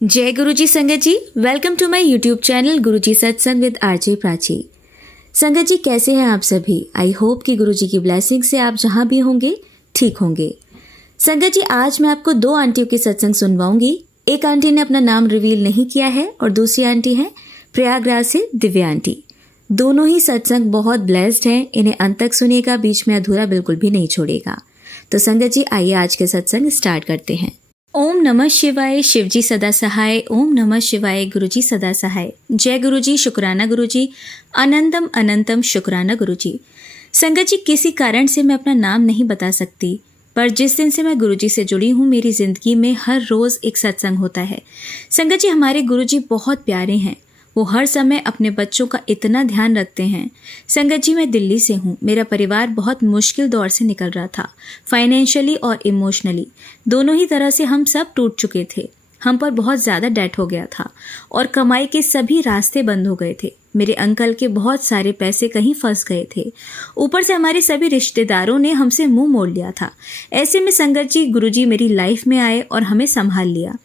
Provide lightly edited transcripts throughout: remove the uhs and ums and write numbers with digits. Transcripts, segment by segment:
जय गुरुजी संगत जी, welcome to my YouTube channel Guruji Satsang with RJ Prachi. संगत जी, कैसे हैं आप सभी? आई होप कि गुरुजी की ब्लेसिंग से आप जहां भी होंगे ठीक होंगे। संगत जी, आज मैं आपको दो आंटियों के सत्संग सुनवाऊंगी। एक आंटी ने अपना नाम रिवील नहीं किया है और दूसरी आंटी है प्रयागराज से दिव्या आंटी। दोनों ही सत्संग बहुत ब्लेस्ड हैं, इन्हें अंत तक सुनेगा, बीच में अधूरा बिल्कुल भी नहीं छोड़ेगा। तो संगत जी, आइए आज के सत्संग स्टार्ट करते हैं। ओम नमः शिवाय, शिवजी सदा सहाय। ओम नमः शिवाय, गुरुजी सदा सहाय। जय गुरुजी, शुक्राना गुरुजी, अनंतम अनंतम शुक्राना गुरुजी। संगत जी, किसी कारण से मैं अपना नाम नहीं बता सकती, पर जिस दिन से मैं गुरुजी से जुड़ी हूँ मेरी जिंदगी में हर रोज एक सत्संग होता है। संगत जी, हमारे गुरुजी बहुत प्यारे हैं, वो हर समय अपने बच्चों का इतना ध्यान रखते हैं। संगत जी, मैं दिल्ली से हूँ। मेरा परिवार बहुत मुश्किल दौर से निकल रहा था, फाइनेंशियली और इमोशनली दोनों ही तरह से हम सब टूट चुके थे। हम पर बहुत ज़्यादा डेट हो गया था और कमाई के सभी रास्ते बंद हो गए थे। मेरे अंकल के बहुत सारे पैसे कहीं फंस गए थे, ऊपर से हमारे सभी रिश्तेदारों ने हमसे मुंह मोड़ लिया था। ऐसे में संगत जी, गुरुजी मेरी लाइफ में आए और हमें संभाल लिया।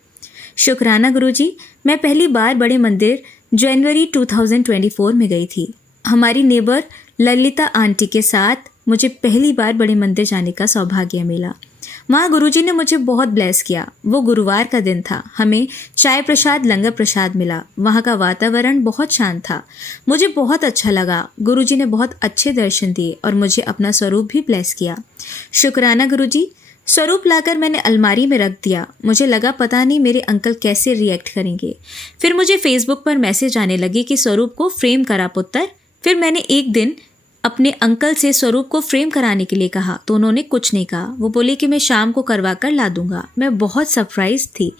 शुक्राना गुरुजी। मैं पहली बार बड़े मंदिर जनवरी 2024 में गई थी। हमारी नेबर ललिता आंटी के साथ मुझे पहली बार बड़े मंदिर जाने का सौभाग्य मिला। वहाँ गुरुजी ने मुझे बहुत ब्लेस किया। वो गुरुवार का दिन था, हमें चाय प्रसाद लंगर प्रसाद मिला। वहाँ का वातावरण बहुत शांत था, मुझे बहुत अच्छा लगा। गुरुजी ने बहुत अच्छे दर्शन दिए और मुझे अपना स्वरूप भी ब्लेस किया। शुक्राना गुरुजी। स्वरूप लाकर मैंने अलमारी में रख दिया। मुझे लगा पता नहीं मेरे अंकल कैसे रिएक्ट करेंगे। फिर मुझे फेसबुक पर मैसेज आने लगे कि स्वरूप को फ्रेम करा पुत्र। फिर मैंने एक दिन अपने अंकल से स्वरूप को फ्रेम कराने के लिए कहा तो उन्होंने कुछ नहीं कहा। वो बोले कि मैं शाम को करवा कर ला दूंगा। मैं बहुत सरप्राइज थी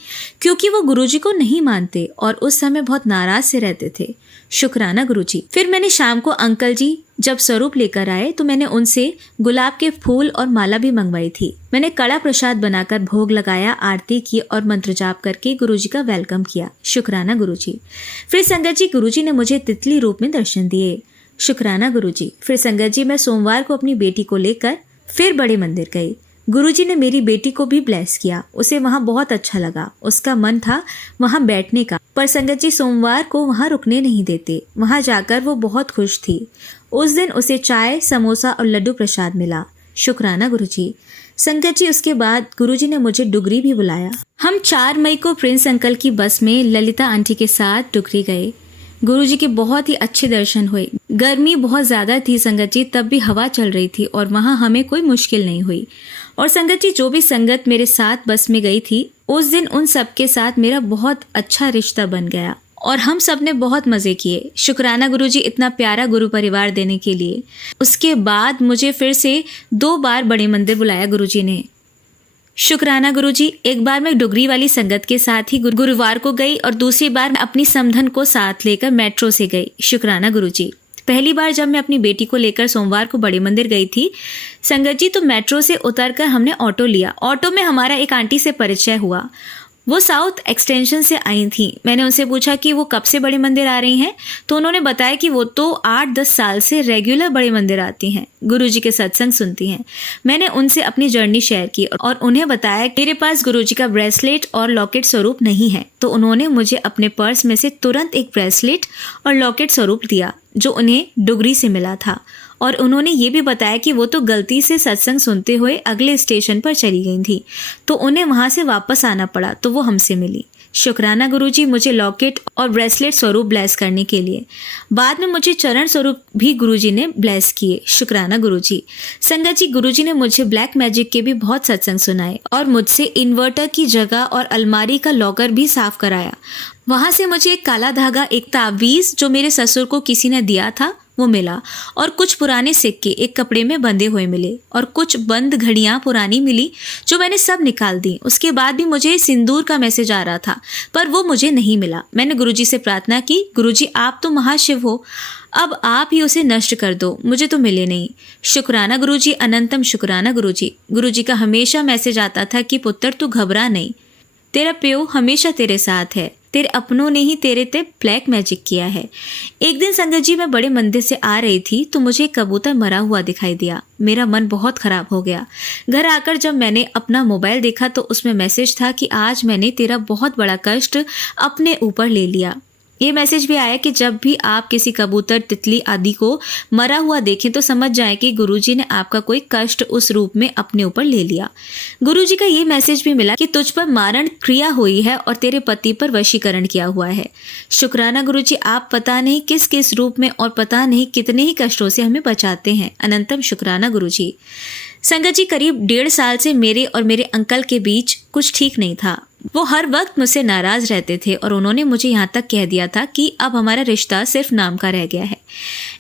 क्योंकि वो गुरुजी को नहीं मानते और उस समय बहुत नाराज से रहते थे। शुक्राना गुरुजी। फिर मैंने शाम को अंकल जी जब स्वरूप लेकर आए तो मैंने उनसे गुलाब के फूल और माला भी मंगवाई थी। मैंने कड़ा प्रसाद बनाकर भोग लगाया, आरती की और मंत्र जाप करके गुरुजी का वेलकम किया। शुक्राना गुरुजी। फिर संगत जी, गुरुजी ने मुझे तितली रूप में दर्शन दिए। शुक्राना गुरुजी। फिर संगत जी, मैं सोमवार को अपनी बेटी को लेकर फिर बड़े मंदिर गई। गुरुजी ने मेरी बेटी को भी ब्लेस किया। उसे वहाँ बहुत अच्छा लगा। उसका मन था वहाँ बैठने का, पर संगत जी सोमवार को वहाँ रुकने नहीं देते। वहाँ जाकर वो बहुत खुश थी। उस दिन उसे चाय, समोसा और लड्डू प्रसाद मिला। शुक्राना गुरुजी। संगत जी, उसके बाद गुरुजी ने मुझे डुगरी भी बुलाया। हम 4 मई को प्रिंस अंकल की बस में ललिता आंटी के साथ डुगरी गए। गुरुजी के बहुत ही अच्छे दर्शन हुए। गर्मी बहुत ज्यादा थी संगत जी, तब भी हवा चल रही थी और वहाँ हमें कोई मुश्किल नहीं हुई। और संगत जी, जो भी संगत मेरे साथ बस में गई थी उस दिन उन सबके साथ मेरा बहुत अच्छा रिश्ता बन गया और हम सब ने बहुत मजे किए। शुक्राना गुरुजी, इतना प्यारा गुरु परिवार देने के लिए। उसके बाद मुझे फिर से 2 बार बड़े मंदिर बुलाया गुरुजी ने। शुक्राना गुरुजी। एक बार मैं डुगरी वाली संगत के साथ ही गुरुवार को गई और दूसरी बार मैं अपनी समधन को साथ लेकर मेट्रो से गई। शुक्राना गुरुजी। पहली बार जब मैं अपनी बेटी को लेकर सोमवार को बड़े मंदिर गई थी संगत जी, तो मेट्रो से उतरकर हमने ऑटो लिया। ऑटो में हमारा एक आंटी से परिचय हुआ। वो साउथ एक्सटेंशन से आई थी। मैंने उनसे पूछा कि वो कब से बड़े मंदिर आ रही हैं, तो उन्होंने बताया कि वो तो 8-10 साल से रेगुलर बड़े मंदिर आती हैं, गुरुजी के सत्संग सुनती हैं। मैंने उनसे अपनी जर्नी शेयर की और उन्हें बताया कि मेरे पास गुरुजी का ब्रेसलेट और लॉकेट स्वरूप नहीं है, तो उन्होंने मुझे अपने पर्स में से तुरंत एक ब्रेसलेट और लॉकेट स्वरूप दिया जो उन्हें डुगरी से मिला था। और उन्होंने ये भी बताया कि वो तो गलती से सत्संग सुनते हुए अगले स्टेशन पर चली गई थी, तो उन्हें वहां से वापस आना पड़ा, तो वो हमसे मिली। शुक्राना गुरुजी, मुझे लॉकेट और ब्रेसलेट स्वरूप ब्लेस करने के लिए। बाद में मुझे चरण स्वरूप भी गुरुजी ने ब्लेस किए। शुक्राना गुरुजी। संगत जी, गुरुजी ने मुझे ब्लैक मैजिक के भी बहुत सत्संग सुनाए और मुझसे इन्वर्टर की जगह और अलमारी का लॉकर भी साफ कराया। वहां से मुझे एक काला धागा, एक तावीज जो मेरे ससुर को किसी ने दिया था वो मिला और कुछ पुराने सिक्के एक कपड़े में बंधे हुए मिले और कुछ बंद घड़ियां पुरानी मिली जो मैंने सब निकाल दी। उसके बाद भी मुझे सिंदूर का मैसेज आ रहा था पर वो मुझे नहीं मिला। मैंने गुरुजी से प्रार्थना की, गुरुजी आप तो महाशिव हो, अब आप ही उसे नष्ट कर दो, मुझे तो मिले नहीं। शुक्राना गुरुजी, अनंतम शुक्राना गुरुजी। गुरुजी का हमेशा मैसेज आता था कि पुत्र तू घबरा नहीं, तेरा प्यो हमेशा तेरे साथ है। तेरे अपनों ने ही तेरे ते ब्लैक मैजिक किया है। एक दिन संगत जी मैं बड़े मंदिर से आ रही थी तो मुझे एक कबूतर मरा हुआ दिखाई दिया। मेरा मन बहुत खराब हो गया। घर आकर जब मैंने अपना मोबाइल देखा तो उसमें मैसेज था कि आज मैंने तेरा बहुत बड़ा कष्ट अपने ऊपर ले लिया। ये मैसेज भी आया कि जब भी आप किसी कबूतर, तितली आदि को मरा हुआ देखें तो समझ जाएं कि गुरुजी ने आपका कोई कष्ट उस रूप में अपने ऊपर ले लिया। गुरुजी का ये मैसेज भी मिला कि तुझ पर मारण क्रिया हुई है और तेरे पति पर वशीकरण किया हुआ है। शुक्राना गुरुजी, आप पता नहीं किस किस रूप में और पता नहीं कितने ही कष्टों से हमें बचाते हैं। अनंतम शुक्राना गुरुजी। संगत जी, करीब 1.5 साल से मेरे और मेरे अंकल के बीच कुछ ठीक नहीं था। वो हर वक्त मुझसे नाराज रहते थे और उन्होंने मुझे यहाँ तक कह दिया था कि अब हमारा रिश्ता सिर्फ नाम का रह गया है।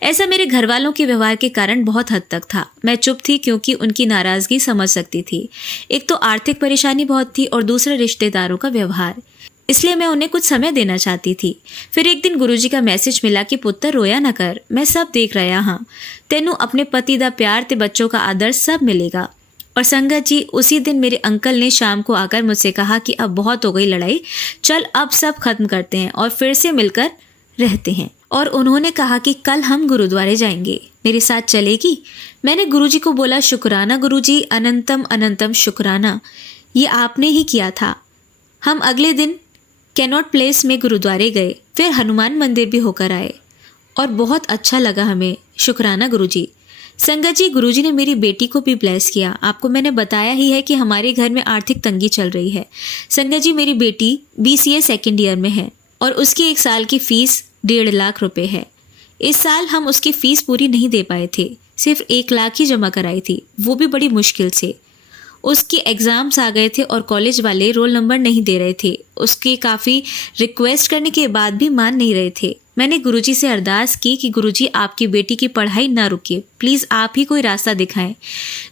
ऐसा मेरे घर वालों के व्यवहार के कारण बहुत हद तक था। मैं चुप थी क्योंकि उनकी नाराजगी समझ सकती थी। एक तो आर्थिक परेशानी बहुत थी और दूसरा रिश्तेदारों का व्यवहार, इसलिए मैं उन्हें कुछ समय देना चाहती थी। फिर एक दिन गुरुजी का मैसेज मिला कि पुत्र रोया न कर, मैं सब देख रहा हाँ, तेनू अपने पति दा प्यार ते बच्चों का आदर सब मिलेगा। और संगत जी, उसी दिन मेरे अंकल ने शाम को आकर मुझसे कहा कि अब बहुत हो गई लड़ाई, चल अब सब खत्म करते हैं और फिर से मिलकर रहते हैं। और उन्होंने कहा कि कल हम गुरुद्वारे जाएंगे, मेरे साथ चलेगी? मैंने गुरुजी को बोला, शुक्राना गुरुजी, अनंतम अनंतम शुक्राना, ये आपने ही किया था। हम अगले दिन कैनॉट प्लेस में गुरुद्वारे गए, फिर हनुमान मंदिर भी होकर आए और बहुत अच्छा लगा हमें। शुक्राना गुरुजी। संगत जी, गुरुजी ने मेरी बेटी को भी ब्लेस किया। आपको मैंने बताया ही है कि हमारे घर में आर्थिक तंगी चल रही है। संगत जी, मेरी बेटी BCA सेकेंड ईयर में है और उसकी 1 साल की फीस 1.5 लाख रुपए है। इस साल हम उसकी फीस पूरी नहीं दे पाए थे, सिर्फ 1 लाख ही जमा कराई थी, वो भी बड़ी मुश्किल से। उसके एग्ज़ाम्स आ गए थे और कॉलेज वाले रोल नंबर नहीं दे रहे थे। उसके काफ़ी रिक्वेस्ट करने के बाद भी मान नहीं रहे थे। मैंने गुरुजी से अरदास की कि गुरुजी, आपकी बेटी की पढ़ाई ना रुके, प्लीज़ आप ही कोई रास्ता दिखाएं।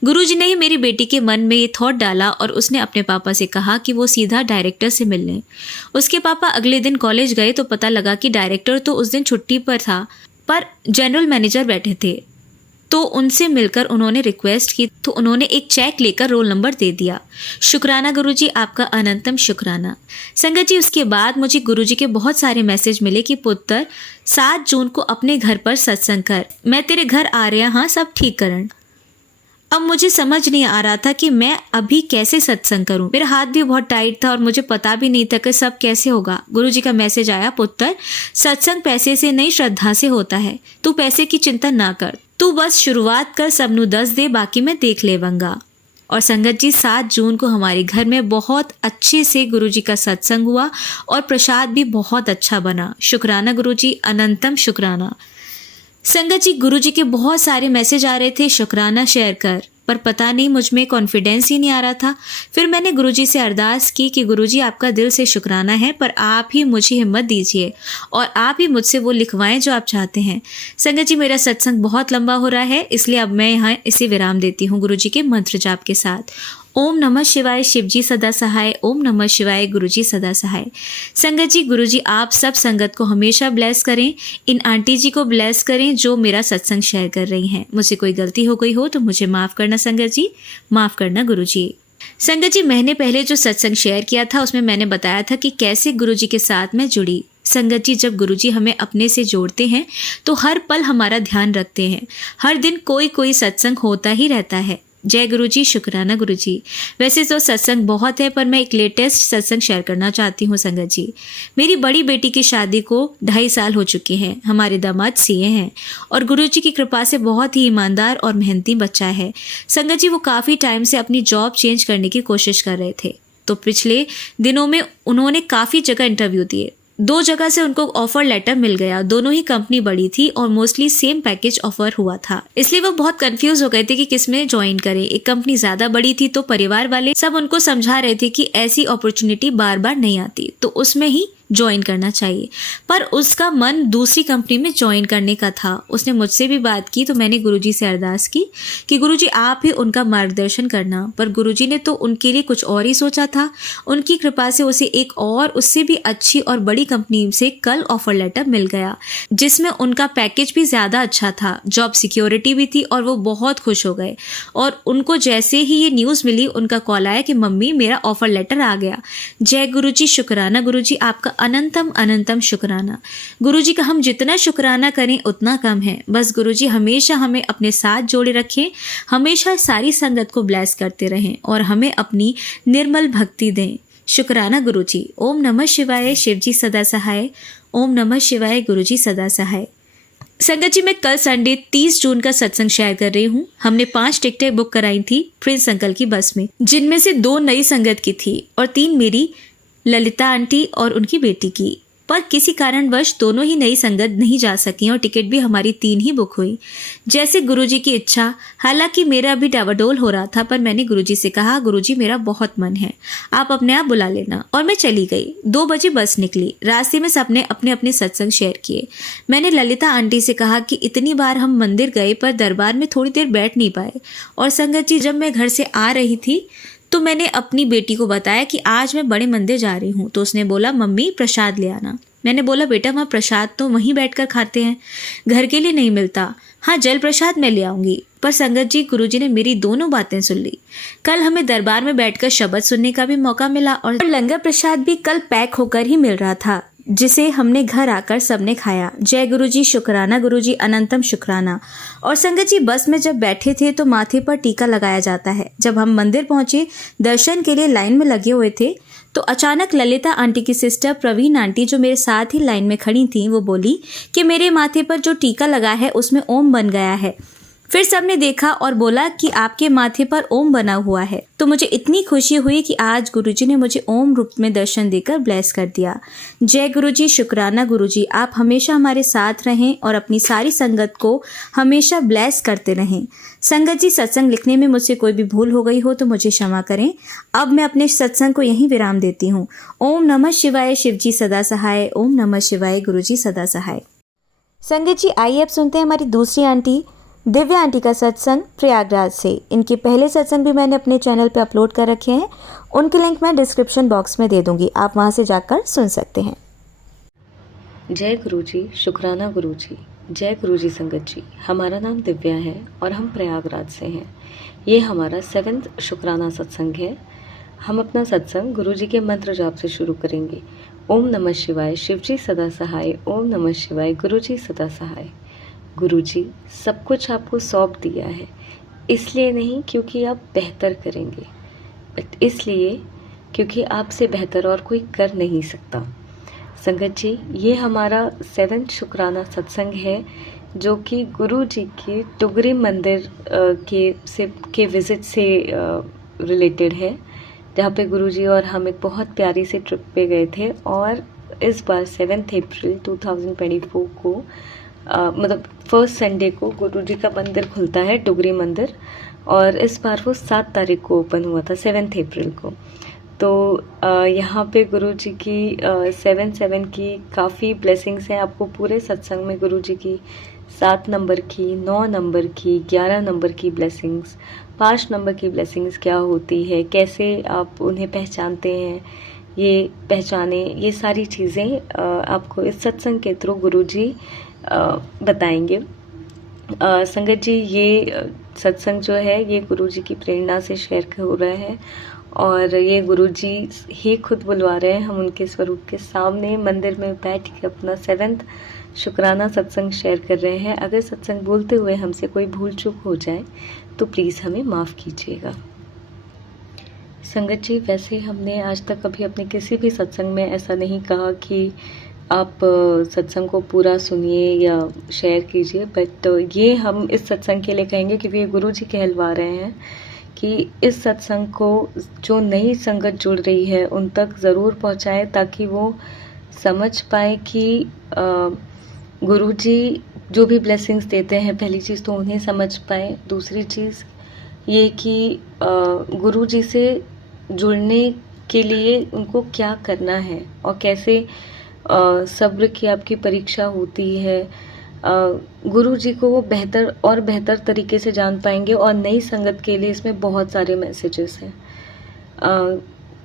गुरुजी ने ही मेरी बेटी के मन में ये थॉट डाला और उसने अपने पापा से कहा कि वो सीधा डायरेक्टर से मिल लें। उसके पापा अगले दिन कॉलेज गए तो पता लगा कि डायरेक्टर तो उस दिन छुट्टी पर था, पर जनरल मैनेजर बैठे थे। तो उनसे मिलकर उन्होंने रिक्वेस्ट की तो उन्होंने एक चेक लेकर रोल नंबर दे दिया। शुक्राना गुरुजी, आपका अनंतम शुक्राना। संगत जी, उसके बाद मुझे गुरुजी के बहुत सारे मैसेज मिले कि पुत्र 7 जून को अपने घर पर सत्संग कर, मैं तेरे घर आ रहा हाँ, सब ठीक करन। अब मुझे समझ नहीं आ रहा था कि मैं अभी कैसे सत्संग करूं। मेरा हाथ भी बहुत टाइट था और मुझे पता भी नहीं था कि सब कैसे होगा। गुरुजी का मैसेज आया, पुत्र सत्संग पैसे से नहीं श्रद्धा से होता है, तू पैसे की चिंता ना कर, तू बस शुरुआत कर, सबनू 10 दे, बाकी मैं देख लेवंगा। और संगत जी, 7 जून को हमारे घर में बहुत अच्छे से गुरुजी का सत्संग हुआ और प्रसाद भी बहुत अच्छा बना। शुक्राना गुरुजी, अनंतम शुक्राना। संगत जी, गुरुजी के बहुत सारे मैसेज आ रहे थे, शुक्राना शेयर कर, पर पता नहीं मुझ में कॉन्फिडेंस ही नहीं आ रहा था। फिर मैंने गुरुजी से अरदास की कि गुरुजी, आपका दिल से शुक्राना है, पर आप ही मुझे हिम्मत दीजिए और आप ही मुझसे वो लिखवाएं जो आप चाहते हैं। संगत जी, मेरा सत्संग बहुत लंबा हो रहा है, इसलिए अब मैं यहाँ इसे विराम देती हूँ गुरुजी के मंत्र जाप के साथ। ओम नमः शिवाय, शिवजी सदा सहाय। ओम नमः शिवाय, गुरुजी सदा सहाय। संगत जी, गुरुजी आप सब संगत को हमेशा ब्लेस करें। इन आंटी जी को ब्लेस करें जो मेरा सत्संग शेयर कर रही हैं। मुझसे कोई गलती हो गई हो तो मुझे माफ़ करना संगत जी, माफ़ करना गुरुजी। संगत जी, मैंने पहले जो सत्संग शेयर किया था उसमें मैंने बताया था कि कैसे गुरुजी के साथ मैं जुड़ी। संगत जी, जब गुरुजी हमें अपने से जोड़ते हैं तो हर पल हमारा ध्यान रखते हैं। हर दिन कोई सत्संग होता ही रहता है। जय गुरुजी, शुक्राना गुरुजी। वैसे तो सत्संग बहुत है, पर मैं एक लेटेस्ट सत्संग शेयर करना चाहती हूँ संगत जी। मेरी बड़ी बेटी की शादी को 2.5 साल हो चुके हैं। हमारे दामाद CA हैं और गुरुजी की कृपा से बहुत ही ईमानदार और मेहनती बच्चा है। संगत जी, वो काफ़ी टाइम से अपनी जॉब चेंज करने की कोशिश कर रहे थे, तो पिछले दिनों में उन्होंने काफ़ी जगह इंटरव्यू दिए। 2 जगह से उनको ऑफर लेटर मिल गया। दोनों ही कंपनी बड़ी थी और मोस्टली सेम पैकेज ऑफर हुआ था, इसलिए वो बहुत कंफ्यूज हो गए थे कि किसमें ज्वाइन करें। एक कंपनी ज्यादा बड़ी थी तो परिवार वाले सब उनको समझा रहे थे कि ऐसी अपॉर्चुनिटी बार बार नहीं आती, तो उसमें ही ज्वाइन करना चाहिए। पर उसका मन दूसरी कंपनी में ज्वाइन करने का था। उसने मुझसे भी बात की तो मैंने गुरुजी से अरदास की कि गुरुजी आप ही उनका मार्गदर्शन करना। पर गुरुजी ने तो उनके लिए कुछ और ही सोचा था। उनकी कृपा से उसे एक और उससे भी अच्छी और बड़ी कंपनी से कल ऑफर लेटर मिल गया, जिसमें उनका पैकेज भी ज़्यादा अच्छा था, जॉब सिक्योरिटी भी थी और वो बहुत खुश हो गए। और उनको जैसे ही ये न्यूज़ मिली उनका कॉल आया कि मम्मी मेरा ऑफर लेटर आ गया। जय गुरुजी, शुक्राना गुरुजी, आपका अनंतम अनंतम शुक्राना। गुरुजी का हम जितना शुक्राना करें उतना कम है। बस गुरुजी हमेशा हमें अपने साथ जोड़े रखें, हमेशा सारी संगत को ब्लेस करते रहें और हमें अपनी निर्मल भक्ति दें। शुक्राना गुरुजी। ओम नमः शिवाय, शिवजी सदा सहाय। ओम नमः शिवाय, गुरुजी सदा सहाय। संगत जी, मैं कल संडे 30 जून का सत्संग शेयर कर रही हूँ। हमने 5 टिकटें बुक कराई थी प्रिंस अंकल की बस में, जिनमें से 2 नई संगत की थी और 3 मेरी ललिता आंटी और उनकी बेटी की। पर किसी कारणवश दोनों ही नई संगत नहीं जा सकी और टिकट भी हमारी 3 ही बुक हुई, जैसे गुरुजी की इच्छा। हालांकि मेरा अभी डावाडोल हो रहा था, पर मैंने गुरुजी से कहा, गुरुजी मेरा बहुत मन है, आप अपने आप बुला लेना। और मैं चली गई। 2 बजे बस निकली। रास्ते में सबने अपने अपने सत्संग शेयर किए। मैंने ललिता आंटी से कहा कि इतनी बार हम मंदिर गए पर दरबार में थोड़ी देर बैठ नहीं पाए। और संगत जी, जब मैं घर से आ रही थी तो मैंने अपनी बेटी को बताया कि आज मैं बड़े मंदिर जा रही हूँ। तो उसने बोला, मम्मी प्रसाद ले आना। मैंने बोला, बेटा वहाँ प्रसाद तो वहीं बैठकर खाते हैं, घर के लिए नहीं मिलता। हाँ, जल प्रसाद मैं ले आऊंगी। पर संगत जी, गुरुजी ने मेरी दोनों बातें सुन ली। कल हमें दरबार में बैठकर शब्द सुनने का भी मौका मिला और लंगर प्रसाद भी कल पैक होकर ही मिल रहा था, जिसे हमने घर आकर सबने खाया। जय गुरुजी, शुक्राना गुरुजी, अनंतम शुक्राना। और संगत जी, बस में जब बैठे थे तो माथे पर टीका लगाया जाता है। जब हम मंदिर पहुंचे, दर्शन के लिए लाइन में लगे हुए थे, तो अचानक ललिता आंटी की सिस्टर प्रवीण आंटी, जो मेरे साथ ही लाइन में खड़ी थी, वो बोली कि मेरे माथे पर जो टीका लगा है उसमें ओम बन गया है। फिर सबने देखा और बोला कि आपके माथे पर ओम बना हुआ है। तो मुझे इतनी खुशी हुई कि आज गुरुजी ने मुझे ओम रूप में दर्शन देकर ब्लेस कर दिया। जय गुरुजी, शुक्राना गुरुजी, आप हमेशा हमारे साथ रहें और अपनी सारी संगत को हमेशा ब्लेस करते रहें। संगत जी, सत्संग लिखने में मुझसे कोई भी भूल हो गई हो तो मुझे क्षमा करें। अब मैं अपने सत्संग को यहीं विराम देती हूँ। ओम नमः शिवाय, शिवजी सदा सहाय। ओम नमः शिवाय, गुरुजी सदा सहाय। संगत जी, आइए अब सुनते हैं हमारी दूसरी आंटी दिव्या आंटी का सत्संग प्रयागराज से। इनके पहले सत्संग भी मैंने अपने चैनल पे अपलोड कर रखे हैं, उनके लिंक मैं डिस्क्रिप्शन बॉक्स में दे दूंगी, आप वहां से जाकर सुन सकते हैं। जय गुरुजी, शुक्राना गुरुजी। जय गुरुजी संगत जी, हमारा नाम दिव्या है और हम प्रयागराज से हैं। ये हमारा 7वां शुक्राना सत्संग है। हम अपना सत्संग गुरुजी के मंत्र जाप से शुरू करेंगे। ओम नमः शिवाय, शिवजी सदा सहाय। ओम नमः शिवाय, गुरुजी सदा सहाय। गुरुजी, सब कुछ आपको सौंप दिया है, इसलिए नहीं क्योंकि आप बेहतर करेंगे, बट इसलिए क्योंकि आपसे बेहतर और कोई कर नहीं सकता। संगत जी, ये हमारा 7वां शुक्राना सत्संग है, जो कि गुरु जी के टुगरी मंदिर के विजिट से रिलेटेड है, जहाँ पे गुरु जी और हम एक बहुत प्यारी सी ट्रिप पे गए थे। और इस बार 7 अप्रैल 2024 को मतलब फर्स्ट संडे को गुरु जी का मंदिर खुलता है, डुगरी मंदिर, और इस बार वो 7 तारीख को ओपन हुआ था, 7 अप्रैल को। तो यहाँ पे गुरु जी की 7 की काफ़ी ब्लेसिंग्स हैं। आपको पूरे सत्संग में गुरु जी की 7 नंबर की, 9 नंबर की, 11 नंबर की ब्लेसिंग्स, 5 नंबर की ब्लेसिंग्स क्या होती है, कैसे आप उन्हें पहचानते हैं, ये पहचाने, ये सारी चीज़ें आपको इस सत्संग के थ्रू गुरु जी बताएंगे। संगत जी, ये सत्संग जो है ये गुरु जी की प्रेरणा से शेयर हो रहा है और ये गुरु जी ही खुद बुलवा रहे हैं। हम उनके स्वरूप के सामने मंदिर में बैठ के अपना 7वां शुक्राना सत्संग शेयर कर रहे हैं। अगर सत्संग बोलते हुए हमसे कोई भूल चूक हो जाए तो प्लीज़ हमें माफ़ कीजिएगा। संगत जी, वैसे हमने आज तक कभी अपने किसी भी सत्संग में ऐसा नहीं कहा कि आप सत्संग को पूरा सुनिए या शेयर कीजिए, बट ये हम इस सत्संग के लिए कहेंगे क्योंकि गुरु जी कहलवा रहे हैं कि इस सत्संग को जो नई संगत जुड़ रही है उन तक ज़रूर पहुंचाएं, ताकि वो समझ पाए कि गुरु जी जो भी ब्लेसिंग्स देते हैं, पहली चीज़ तो उन्हें समझ पाए। दूसरी चीज़ ये कि गुरु जी से जुड़ने के लिए उनको क्या करना है और कैसे सब्र की आपकी परीक्षा होती है, गुरु जी को वो बेहतर और बेहतर तरीके से जान पाएंगे। और नई संगत के लिए इसमें बहुत सारे मैसेजेस हैं।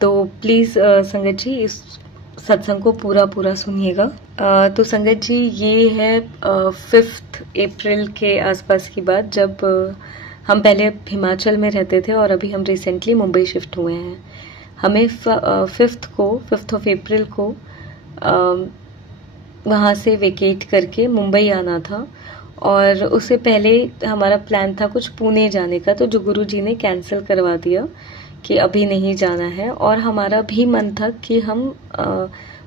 तो प्लीज़ संगत जी इस सत्संग को पूरा सुनिएगा। तो संगत जी, ये है 5 अप्रैल के आसपास की बात, जब हम पहले हिमाचल में रहते थे और अभी हम रिसेंटली मुंबई शिफ्ट हुए हैं। हमें 5 ऑफ अप्रैल को वहाँ से वेकेट करके मुंबई आना था। और उससे पहले हमारा प्लान था कुछ पुणे जाने का, तो जो गुरुजी ने कैंसिल करवा दिया कि अभी नहीं जाना है। और हमारा भी मन था कि हम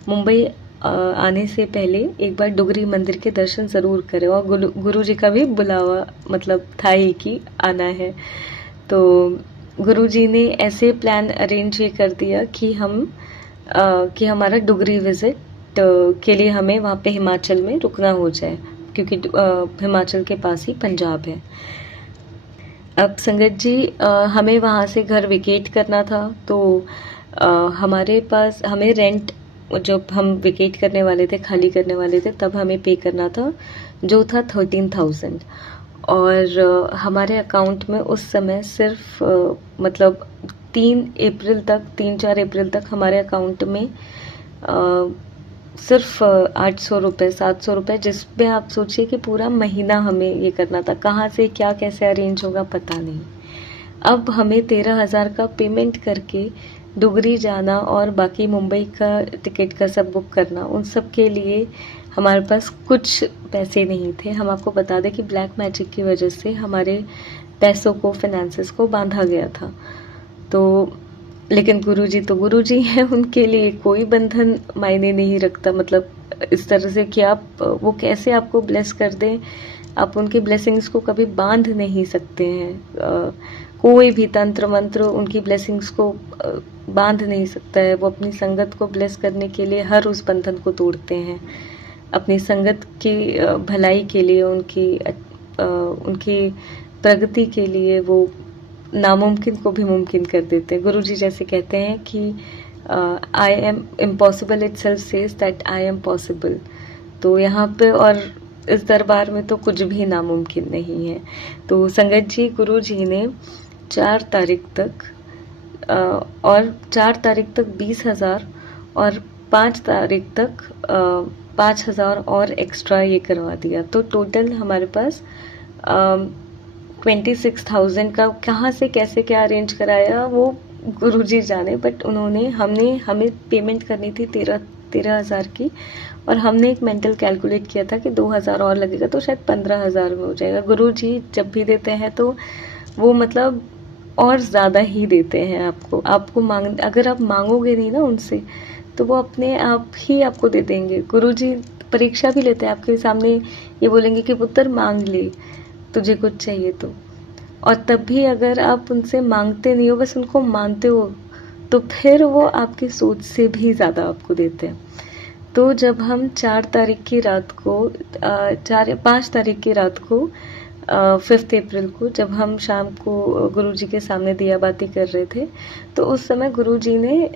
मुंबई आने से पहले एक बार डुगरी मंदिर के दर्शन ज़रूर करें, और गुरुजी का भी बुलावा मतलब था ही कि आना है। तो गुरुजी ने ऐसे प्लान अरेंज ये कर दिया कि कि हमारा डुगरी विज़िट के लिए हमें वहाँ पे हिमाचल में रुकना हो जाए, क्योंकि हिमाचल के पास ही पंजाब है। अब संगत जी, हमें वहाँ से घर वेकेट करना था, तो हमारे पास हमें रेंट, जब हम वेकेट करने वाले थे, खाली करने वाले थे, तब हमें पे करना था, जो था 13,000। और हमारे अकाउंट में उस समय सिर्फ मतलब 3-4 अप्रैल तक हमारे अकाउंट में सिर्फ 800 रुपये 700 रुपये, जिस पे आप सोचिए कि पूरा महीना हमें ये करना था। कहाँ से क्या कैसे अरेंज होगा पता नहीं। अब हमें 13,000 का पेमेंट करके डुगरी जाना और बाकी मुंबई का टिकट का सब बुक करना, उन सब के लिए हमारे पास कुछ पैसे नहीं थे। हम आपको बता दें कि ब्लैक मैजिक की वजह से हमारे पैसों को, फाइनेंसेस को बांधा गया था। तो लेकिन गुरुजी तो गुरुजी हैं, उनके लिए कोई बंधन मायने नहीं रखता। मतलब इस तरह से कि आप वो कैसे आपको ब्लेस कर दें, आप उनकी ब्लेसिंग्स को कभी बांध नहीं सकते हैं। कोई भी तंत्र मंत्र उनकी ब्लेसिंग्स को बांध नहीं सकता है। वो अपनी संगत को ब्लेस करने के लिए हर उस बंधन को तोड़ते हैं, अपनी संगत की भलाई के लिए, उनकी प्रगति के लिए वो नामुमकिन को भी मुमकिन कर देते हैं। गुरुजी जैसे कहते हैं कि I am impossible it self says that I am possible. तो यहाँ पे और इस दरबार में तो कुछ भी नामुमकिन नहीं है। तो संगत जी, गुरुजी ने 4 तारीख तक और 4 तारीख तक 20,000 और 5 तारीख तक 5,000 और एक्स्ट्रा ये करवा दिया। तो टोटल हमारे पास 26,000 का कहाँ से कैसे क्या अरेंज कराया वो गुरुजी जाने, बट हमें पेमेंट करनी थी 13,000 की, और हमने एक मेंटल कैलकुलेट किया था कि 2,000 और लगेगा तो शायद 15,000 में हो जाएगा। गुरुजी जब भी देते हैं तो वो मतलब और ज़्यादा ही देते हैं आपको अगर आप मांगोगे नहीं ना उनसे, तो वो अपने आप ही आपको दे देंगे। गुरुजी परीक्षा भी लेते हैं आपके सामने, ये बोलेंगे कि पुत्र मांग ले तुझे कुछ चाहिए तो। और तब भी अगर आप उनसे मांगते नहीं हो, बस उनको मानते हो, तो फिर वो आपकी सोच से भी ज़्यादा आपको देते हैं। तो जब हम 5 तारीख की रात को 5 अप्रैल को जब हम शाम को गुरुजी के सामने दिया बाती कर रहे थे, तो उस समय गुरुजी ने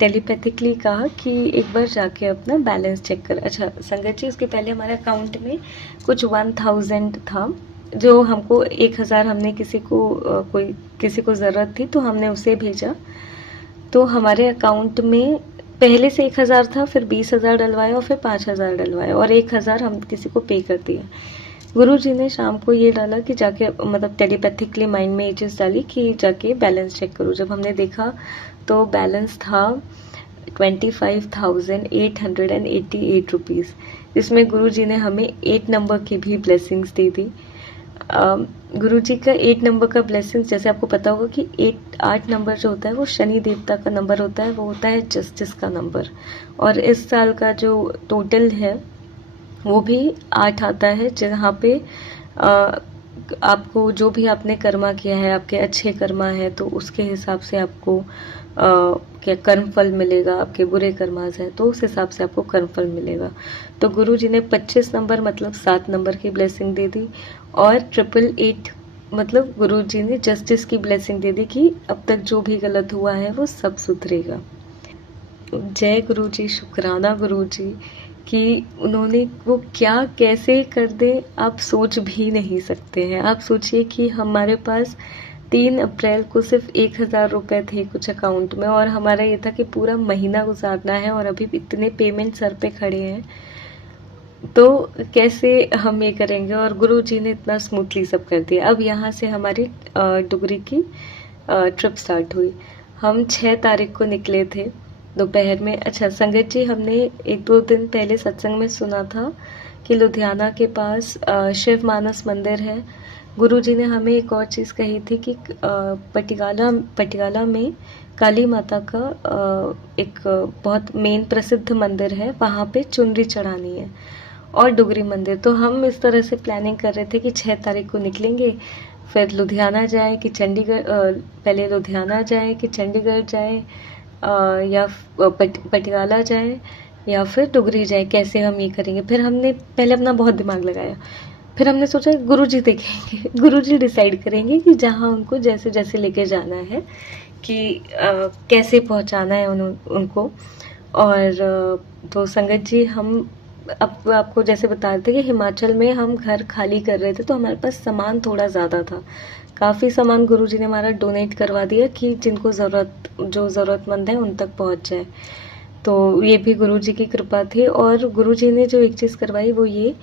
टेलीपैथिकली कहा कि एक बार जाके अपना बैलेंस चेक कर। अच्छा संगत जी, उसके पहले हमारे अकाउंट में कुछ 1,000 था, जो हमको 1,000 हमने किसी को ज़रूरत थी तो हमने उसे भेजा। तो हमारे अकाउंट में पहले से 1,000 था, फिर 20,000 डलवाया और फिर 5,000 डलवाया, और 1,000 हम किसी को पे कर दिया। गुरुजी ने शाम को ये डाला कि जाके, मतलब टेलीपैथिकली माइंड में ये चीज़ डाली कि जाके बैलेंस चेक करो। जब हमने देखा तो बैलेंस था 25,888 रुपीज़, जिसमें गुरुजी ने हमें 8 नंबर की भी ब्लेसिंग्स दी थी। गुरुजी का 8 नंबर का ब्लेसिंग्स, जैसे आपको पता होगा कि 8 नंबर जो होता है वो शनि देवता का नंबर होता है, वो होता है जस्टिस का नंबर। और इस साल का जो टोटल है वो भी 8 आता है, जहाँ पे आपको जो भी आपने कर्मा किया है, आपके अच्छे कर्मा है तो उसके हिसाब से आपको क्या कर्म फल मिलेगा, आपके बुरे कर्मास हैं तो उस हिसाब से आपको कर्म फल मिलेगा। तो गुरुजी ने 25 नंबर मतलब 7 नंबर की ब्लेसिंग दे दी, और 888 मतलब गुरुजी ने जस्टिस की ब्लेसिंग दे दी कि अब तक जो भी गलत हुआ है वो सब सुधरेगा। जय गुरुजी, शुक्राना गुरुजी कि उन्होंने वो क्या कैसे कर दे आप सोच भी नहीं सकते हैं। आप सोचिए कि हमारे पास 3 अप्रैल को सिर्फ 1,000 रुपये थे कुछ अकाउंट में, और हमारा ये था कि पूरा महीना गुजारना है और अभी इतने पेमेंट सर पे खड़े हैं, तो कैसे हम ये करेंगे। और गुरुजी ने इतना स्मूथली सब कर दिया। अब यहाँ से हमारी डुगरी की ट्रिप स्टार्ट हुई। हम 6 तारीख को निकले थे दोपहर में। अच्छा संगत जी, हमने 1-2 दिन पहले सत्संग में सुना था कि लुधियाना के पास शिव मानस मंदिर है। गुरुजी ने हमें एक और चीज़ कही थी कि पटियाला में काली माता का एक बहुत मेन प्रसिद्ध मंदिर है, वहाँ पे चुनरी चढ़ानी है, और डुगरी मंदिर। तो हम इस तरह से प्लानिंग कर रहे थे कि 6 तारीख को निकलेंगे, फिर लुधियाना जाए कि चंडीगढ़, पहले लुधियाना जाए कि चंडीगढ़ जाए, या पटियाला जाए या फिर डुगरी जाए, कैसे हम ये करेंगे। फिर हमने पहले अपना बहुत दिमाग लगाया, फिर हमने सोचा गुरुजी देखेंगे, गुरुजी डिसाइड करेंगे कि जहाँ उनको जैसे जैसे लेके जाना है कि कैसे पहुँचाना है उनको। और तो संगत जी, हम अब आपको जैसे बता रहे थे कि हिमाचल में हम घर खाली कर रहे थे, तो हमारे पास सामान थोड़ा ज़्यादा था। काफ़ी सामान गुरुजी ने हमारा डोनेट करवा दिया कि जिनको जो ज़रूरतमंद है उन तक पहुंच जाए। तो ये भी गुरुजी की कृपा थी। और गुरुजी ने जो एक चीज़ करवाई वो ये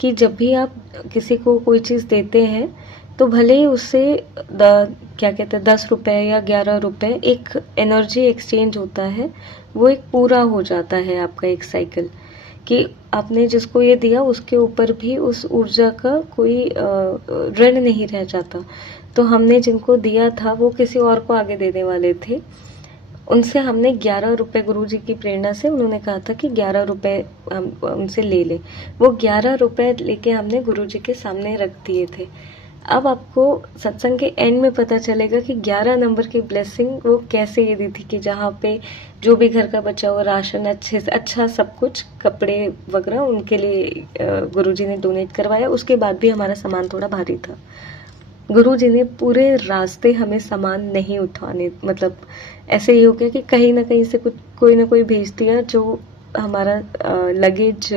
कि जब भी आप किसी को कोई चीज़ देते हैं तो भले ही उससे क्या कहते हैं 10 रुपए या 11 रुपए एक एनर्जी एक्सचेंज होता है, वो एक पूरा हो जाता है आपका एक साइकिल, कि आपने जिसको ये दिया उसके ऊपर भी उस ऊर्जा का कोई ऋण नहीं रह जाता। तो हमने जिनको दिया था वो किसी और को आगे देने वाले थे, उनसे हमने 11 रुपए, गुरुजी की प्रेरणा से उन्होंने कहा था कि 11 रुपए हम उनसे ले लें। वो 11 रुपए लेके हमने गुरुजी के सामने रख दिए थे। अब आपको सत्संग के एंड में पता चलेगा कि 11 नंबर की ब्लेसिंग वो कैसे ये दी थी, कि जहाँ पे जो भी घर का बचा हुआ राशन, अच्छे से अच्छा सब कुछ, कपड़े वगैरह उनके लिए गुरुजी ने डोनेट करवाया। उसके बाद भी हमारा सामान थोड़ा भारी था। गुरुजी ने पूरे रास्ते हमें सामान नहीं उठाने, मतलब ऐसे ही हो गया कि कहीं ना कहीं से कोई ना कोई भेज दिया, जो हमारा लगेज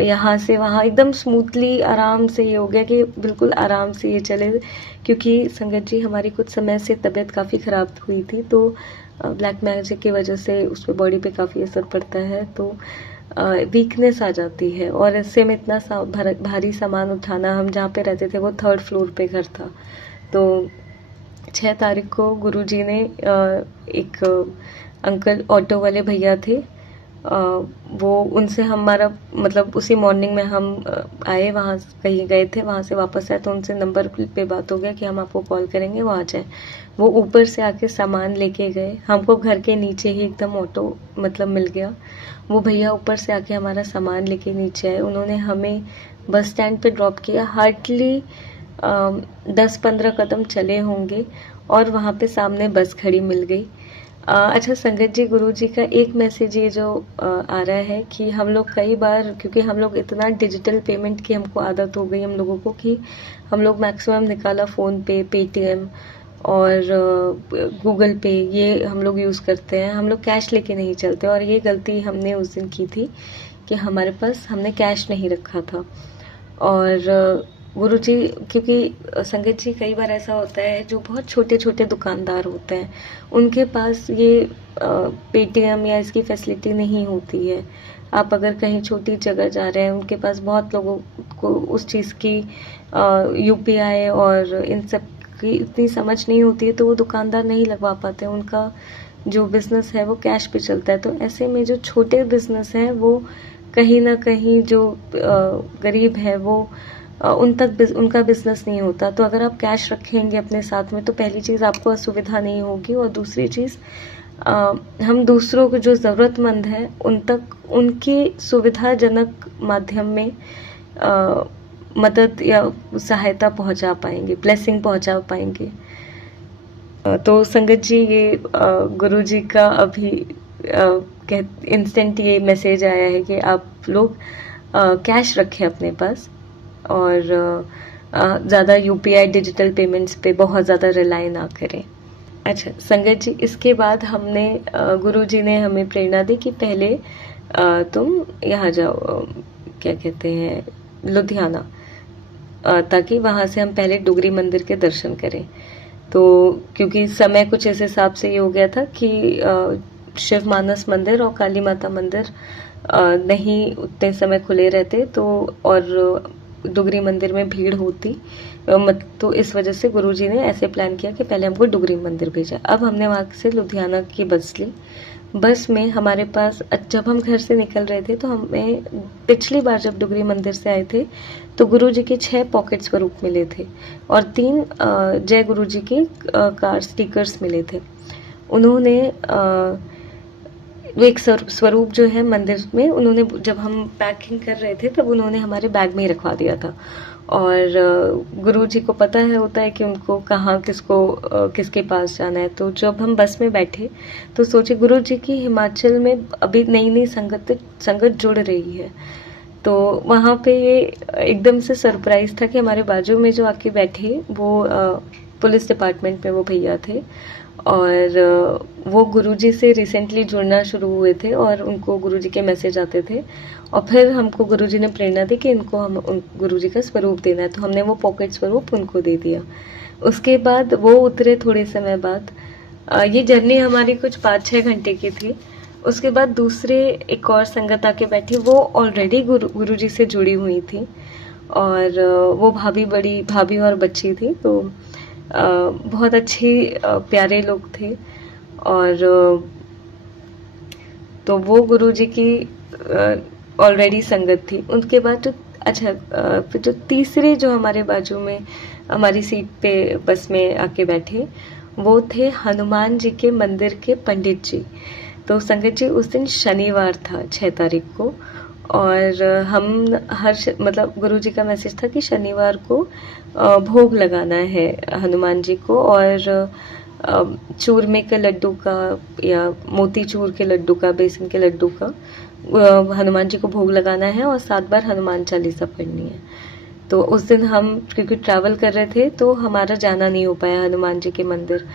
यहाँ से वहाँ एकदम स्मूथली आराम से ये हो गया कि बिल्कुल आराम से ये चले। क्योंकि संगत जी, हमारी कुछ समय से तबीयत काफ़ी ख़राब हुई थी, तो ब्लैक मैजिक की वजह से उस पर बॉडी पे काफ़ी असर पड़ता है, तो वीकनेस आ जाती है। और इससे में इतना भारी सामान उठाना, हम जहाँ पे रहते थे वो 3rd फ्लोर पे घर था। तो 6 तारीख को गुरुजी ने एक अंकल ऑटो वाले भैया थे, वो उनसे हमारा मतलब उसी मॉर्निंग में हम आए, वहाँ कहीं गए थे, वहाँ से वापस आए तो उनसे नंबर पे बात हो गया कि हम आपको कॉल करेंगे, वो आ जाए। वो ऊपर से आके सामान लेके गए, हमको घर के नीचे ही एकदम ऑटो मतलब मिल गया। वो भैया ऊपर से आके हमारा सामान लेके नीचे आए, उन्होंने हमें बस स्टैंड पे ड्रॉप किया। हार्डली 10-15 कदम चले होंगे और वहाँ पे सामने बस खड़ी मिल गई। अच्छा संगत जी, गुरुजी का एक मैसेज ये जो आ रहा है कि हम लोग कई बार, क्योंकि हम लोग इतना डिजिटल पेमेंट की हमको आदत हो गई हम लोगों को, कि हम लोग मैक्सिमम निकाला फ़ोन पे, पेटीएम और गूगल पे, ये हम लोग यूज़ करते हैं, हम लोग कैश लेके नहीं चलते। और ये गलती हमने उस दिन की थी कि हमारे पास हमने कैश नहीं रखा था। और गुरुजी, क्योंकि संगत जी कई बार ऐसा होता है जो बहुत छोटे छोटे दुकानदार होते हैं, उनके पास ये पेटीएम या इसकी फैसिलिटी नहीं होती है। आप अगर कहीं छोटी जगह जा रहे हैं, उनके पास बहुत लोगों को उस चीज़ की यूपीआई और इन सब की इतनी समझ नहीं होती है, तो वो दुकानदार नहीं लगवा पाते, उनका जो बिज़नेस है वो कैश पे चलता है। तो ऐसे में जो छोटे बिज़नेस हैं वो कहीं ना कहीं जो गरीब है वो उन तक उनका बिजनेस नहीं होता। तो अगर आप कैश रखेंगे अपने साथ में तो पहली चीज़ आपको असुविधा नहीं होगी, और दूसरी चीज़ हम दूसरों को जो ज़रूरतमंद है उन तक उनकी सुविधाजनक माध्यम में मदद या सहायता पहुंचा पाएंगे, ब्लेसिंग पहुंचा पाएंगे। तो संगत जी, ये गुरुजी का अभी इंस्टेंट ये मैसेज आया है कि आप लोग कैश रखें अपने पास, और ज़्यादा यूपीआई डिजिटल पेमेंट्स पे बहुत ज़्यादा रिलाई ना करें। अच्छा संगत जी, इसके बाद हमने गुरुजी ने हमें प्रेरणा दी कि पहले तुम यहाँ जाओ, क्या कहते हैं, लुधियाना, ताकि वहाँ से हम पहले डुगरी मंदिर के दर्शन करें। तो क्योंकि समय कुछ इस हिसाब से ये हो गया था कि शिव मानस मंदिर और काली माता मंदिर नहीं उतने समय खुले रहते, तो और डुगरी मंदिर में भीड़ होती, तो इस वजह से गुरुजी ने ऐसे प्लान किया कि पहले हमको डुगरी मंदिर भेजा। अब हमने वहाँ से लुधियाना की बस ली, बस में हमारे पास जब हम घर से निकल रहे थे तो हमें पिछली बार जब डुगरी मंदिर से आए थे तो गुरु जी के 6 पॉकेट स्वरूप मिले थे और 3 जय गुरु जी के कार स्टिकर्स मिले थे। उन्होंने वो एक स्वरूप जो है मंदिर में, उन्होंने जब हम पैकिंग कर रहे थे तब उन्होंने हमारे बैग में ही रखवा दिया था। और गुरुजी को पता होता है कि उनको कहाँ किसके पास जाना है। तो जब हम बस में बैठे तो सोचे गुरुजी की हिमाचल में अभी नई नई संगत जुड़ रही है। तो वहाँ पे ये एकदम से सरप्राइज था कि हमारे बाजू में जो आके बैठे वो पुलिस डिपार्टमेंट में वो भैया थे और वो गुरुजी से रिसेंटली जुड़ना शुरू हुए थे और उनको गुरुजी के मैसेज आते थे और फिर हमको गुरुजी ने प्रेरणा दी कि इनको हम गुरुजी का स्वरूप देना है। तो हमने वो पॉकेट स्वरूप उनको दे दिया। उसके बाद वो उतरे थोड़े समय बाद। ये जर्नी हमारी कुछ 5-6 घंटे की थी। उसके बाद दूसरे एक और संगत आके बैठी, वो ऑलरेडी गुरुजी से जुड़ी हुई थी और वो बड़ी भाभी और बच्ची थी। तो बहुत अच्छे प्यारे लोग थे और तो वो गुरुजी की ऑलरेडी संगत थी। उनके बाद फिर जो तीसरे जो हमारे बाजू में हमारी सीट पे बस में आके बैठे वो थे हनुमान जी के मंदिर के पंडित जी। तो संगत जी उस दिन शनिवार था 6 तारीख को और हम मतलब गुरुजी का मैसेज था कि शनिवार को भोग लगाना है हनुमान जी को और चूरमे के लड्डू का या मोतीचूर के लड्डू का, बेसन के लड्डू का हनुमान जी को भोग लगाना है और 7 बार हनुमान चालीसा पढ़नी है। तो उस दिन हम क्योंकि ट्रैवल कर रहे थे तो हमारा जाना नहीं हो पाया हनुमान जी के मंदिर।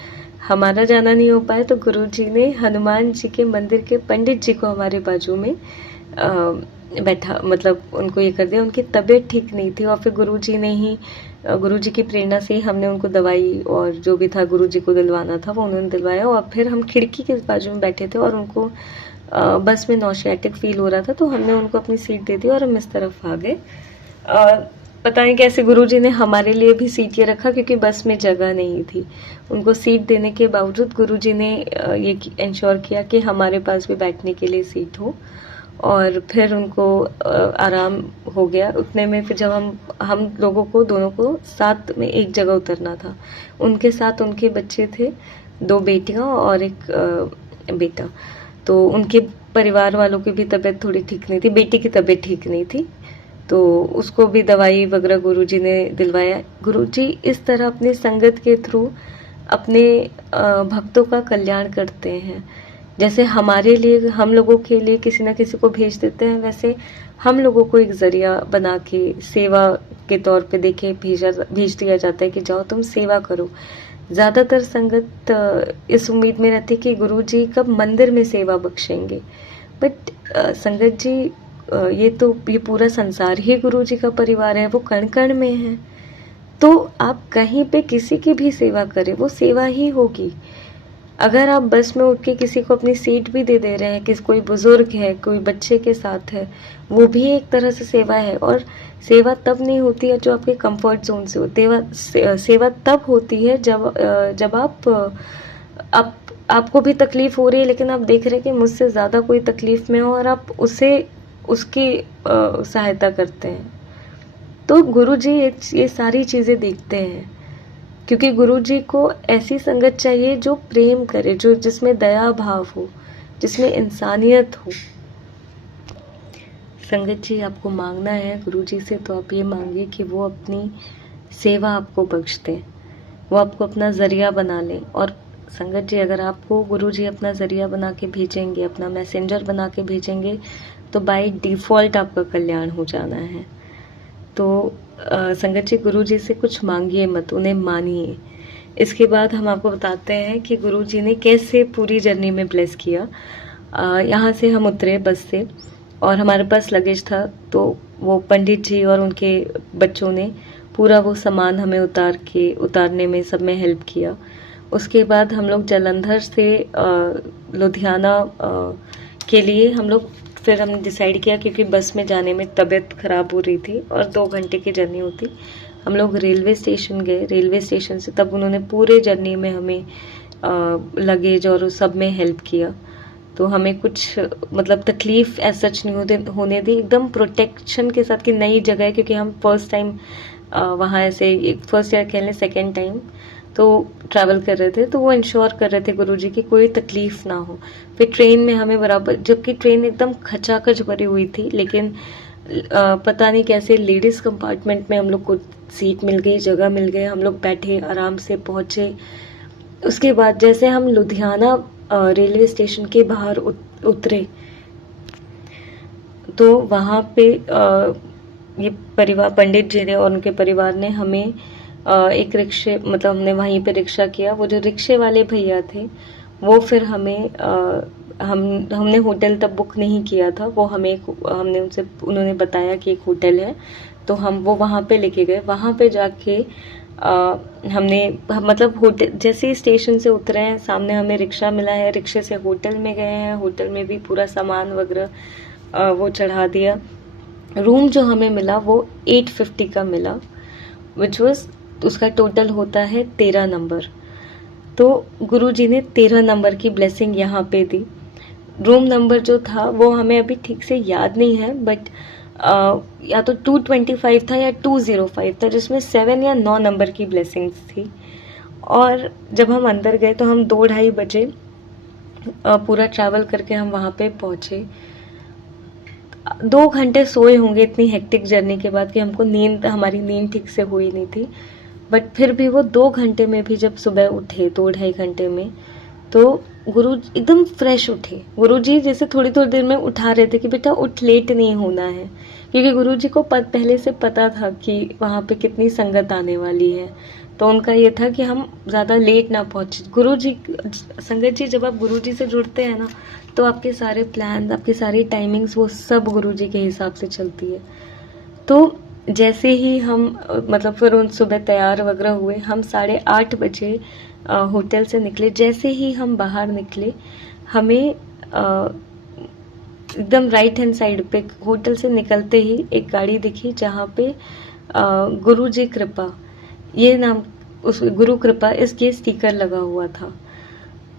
हमारा जाना नहीं हो पाया तो गुरुजी ने हनुमान जी के मंदिर के पंडित जी को हमारे बाजू में बैठा, मतलब उनको ये कर दिया। उनकी तबीयत ठीक नहीं थी और फिर गुरुजी की प्रेरणा से ही हमने उनको दवाई और जो भी था गुरुजी को दिलवाना था वो उन्होंने दिलवाया। और फिर हम खिड़की के बाजू में बैठे थे और उनको बस में नॉसियाटिक फील हो रहा था तो हमने उनको अपनी सीट दे दी और हम इस तरफ आ गए। पता नहीं कैसे गुरुजी ने हमारे लिए भी सीट ये रखा क्योंकि बस में जगह नहीं थी। उनको सीट देने के बावजूद गुरुजी ने ये इंश्योर किया कि हमारे पास भी बैठने के लिए सीट हो और फिर उनको आराम हो गया। उतने में फिर जब हम लोगों को दोनों को साथ में एक जगह उतरना था। उनके साथ उनके बच्चे थे, 2 बेटियां और एक बेटा। तो उनके परिवार वालों की भी तबीयत थोड़ी ठीक नहीं थी, बेटी की तबीयत ठीक नहीं थी तो उसको भी दवाई वगैरह गुरुजी ने दिलवाया। गुरुजी इस तरह अपनी संगत के थ्रू अपने भक्तों का कल्याण करते हैं। जैसे हमारे लिए, हम लोगों के लिए किसी न किसी को भेज देते हैं, वैसे हम लोगों को एक जरिया बना के सेवा के तौर पे देके भेज दिया जाता है कि जाओ तुम सेवा करो। ज़्यादातर संगत इस उम्मीद में रहती है कि गुरुजी कब मंदिर में सेवा बख्शेंगे, बट संगत जी ये पूरा संसार ही गुरुजी का परिवार है, वो कण कण में है। तो आप कहीं पे किसी की भी सेवा करें वो सेवा ही होगी। अगर आप बस में उठ के किसी को अपनी सीट भी दे दे रहे हैं, कोई बुजुर्ग है, कोई बच्चे के साथ है, वो भी एक तरह से सेवा है। और सेवा तब नहीं होती है जो आपके कंफर्ट जोन से होती है। सेवा तब होती है जब आपको भी तकलीफ हो रही है लेकिन आप देख रहे हैं कि मुझसे ज़्यादा कोई तकलीफ में हो और आप उसकी सहायता करते हैं। तो गुरुजी ये सारी चीज़ें देखते हैं क्योंकि गुरुजी को ऐसी संगत चाहिए जो प्रेम करे, जिसमें दया भाव हो, जिसमें इंसानियत हो। संगत जी आपको मांगना है गुरुजी से तो आप ये मांगिए कि वो अपनी सेवा आपको बख्श दें, वो आपको अपना ज़रिया बना लें। और संगत जी अगर आपको गुरुजी अपना ज़रिया बना के भेजेंगे, अपना मैसेंजर बना के भेजेंगे तो बाय डिफ़ॉल्ट आपका कल्याण हो जाना है। तो संगत जी गुरुजी से कुछ मांगिए मत, उन्हें मानिए। इसके बाद हम आपको बताते हैं कि गुरुजी ने कैसे पूरी जर्नी में ब्लेस किया। यहाँ से हम उतरे बस से और हमारे पास लगेज था तो वो पंडित जी और उनके बच्चों ने पूरा वो सामान हमें उतारने में सब में हेल्प किया। उसके बाद हम लोग जालंधर से लुधियाना के लिए फिर हमने डिसाइड किया क्योंकि बस में जाने में तबीयत ख़राब हो रही थी और 2 घंटे की जर्नी होती। हम लोग रेलवे स्टेशन गए। रेलवे स्टेशन से तब उन्होंने पूरे जर्नी में हमें लगेज और सब में हेल्प किया। तो हमें कुछ मतलब तकलीफ एज सच नहीं होने दी, एकदम प्रोटेक्शन के साथ कि नई जगह है, क्योंकि हम फर्स्ट टाइम वहाँ ऐसे फर्स्ट ईयर कह लें सेकेंड टाइम तो ट्रैवल कर रहे थे, तो वो इंश्योर कर रहे थे गुरुजी की कोई तकलीफ ना हो। फिर ट्रेन में हमें बराबर, जबकि ट्रेन एकदम खचाखच भरी हुई थी, लेकिन पता नहीं कैसे लेडीज कंपार्टमेंट में हम लोग को सीट मिल गई, जगह मिल गई, हम लोग बैठे आराम से पहुंचे। उसके बाद जैसे हम लुधियाना रेलवे स्टेशन के बाहर उतरे तो वहाँ पे ये परिवार पंडित जी ने और उनके परिवार ने हमें एक रिक्शे, मतलब हमने वहीं पे रिक्शा किया। वो जो रिक्शे वाले भैया थे वो फिर हमें हमने होटल तब बुक नहीं किया था, वो हमने उनसे, उन्होंने बताया कि एक होटल है, तो वो वहाँ पे लेके गए। वहाँ पे जाके हमने मतलब होटल जैसे ही स्टेशन से उतरे हैं, सामने हमें रिक्शा मिला है, रिक्शे से होटल में गए हैं, होटल में भी पूरा सामान वगैरह वो चढ़ा दिया। रूम जो हमें मिला वो 850 का मिला, विच वॉज, उसका टोटल होता है 13 नंबर। तो गुरुजी ने 13 नंबर की ब्लेसिंग यहाँ पे दी। रूम नंबर जो था वो हमें अभी ठीक से याद नहीं है, बट या तो 225 था या 205 था, जिसमें 7 या 9 नंबर की ब्लेसिंग्स थी। और जब हम अंदर गए तो हम 2-2:30 बजे पूरा ट्रैवल करके हम वहाँ पे पहुँचे। 2 घंटे सोए होंगे इतनी हेक्टिक जर्नी के बाद कि हमारी नींद ठीक से हुई नहीं थी। बट फिर भी वो 2 घंटे में भी जब सुबह उठे 2-2.5 घंटे में, तो गुरु एकदम फ्रेश उठे। गुरुजी जैसे थोड़ी थोड़ी देर में उठा रहे थे कि बेटा उठ, लेट नहीं होना है, क्योंकि गुरुजी को पहले से पता था कि वहाँ पे कितनी संगत आने वाली है। तो उनका ये था कि हम ज़्यादा लेट ना पहुँचे। गुरुजी, संगत जी, जब आप गुरुजी से जुड़ते हैं ना, तो आपके सारे प्लान, आपकी सारी टाइमिंग्स, वो सब गुरुजी के हिसाब से चलती है। तो जैसे ही हम मतलब फिर उन सुबह तैयार वगैरह हुए, हम 8:30 बजे होटल से निकले। जैसे ही हम बाहर निकले, हमें एकदम राइट हैंड साइड पे होटल से निकलते ही एक गाड़ी दिखी, जहाँ पे गुरु जी कृपा, ये नाम, उस गुरु कृपा इसके स्टिकर लगा हुआ था।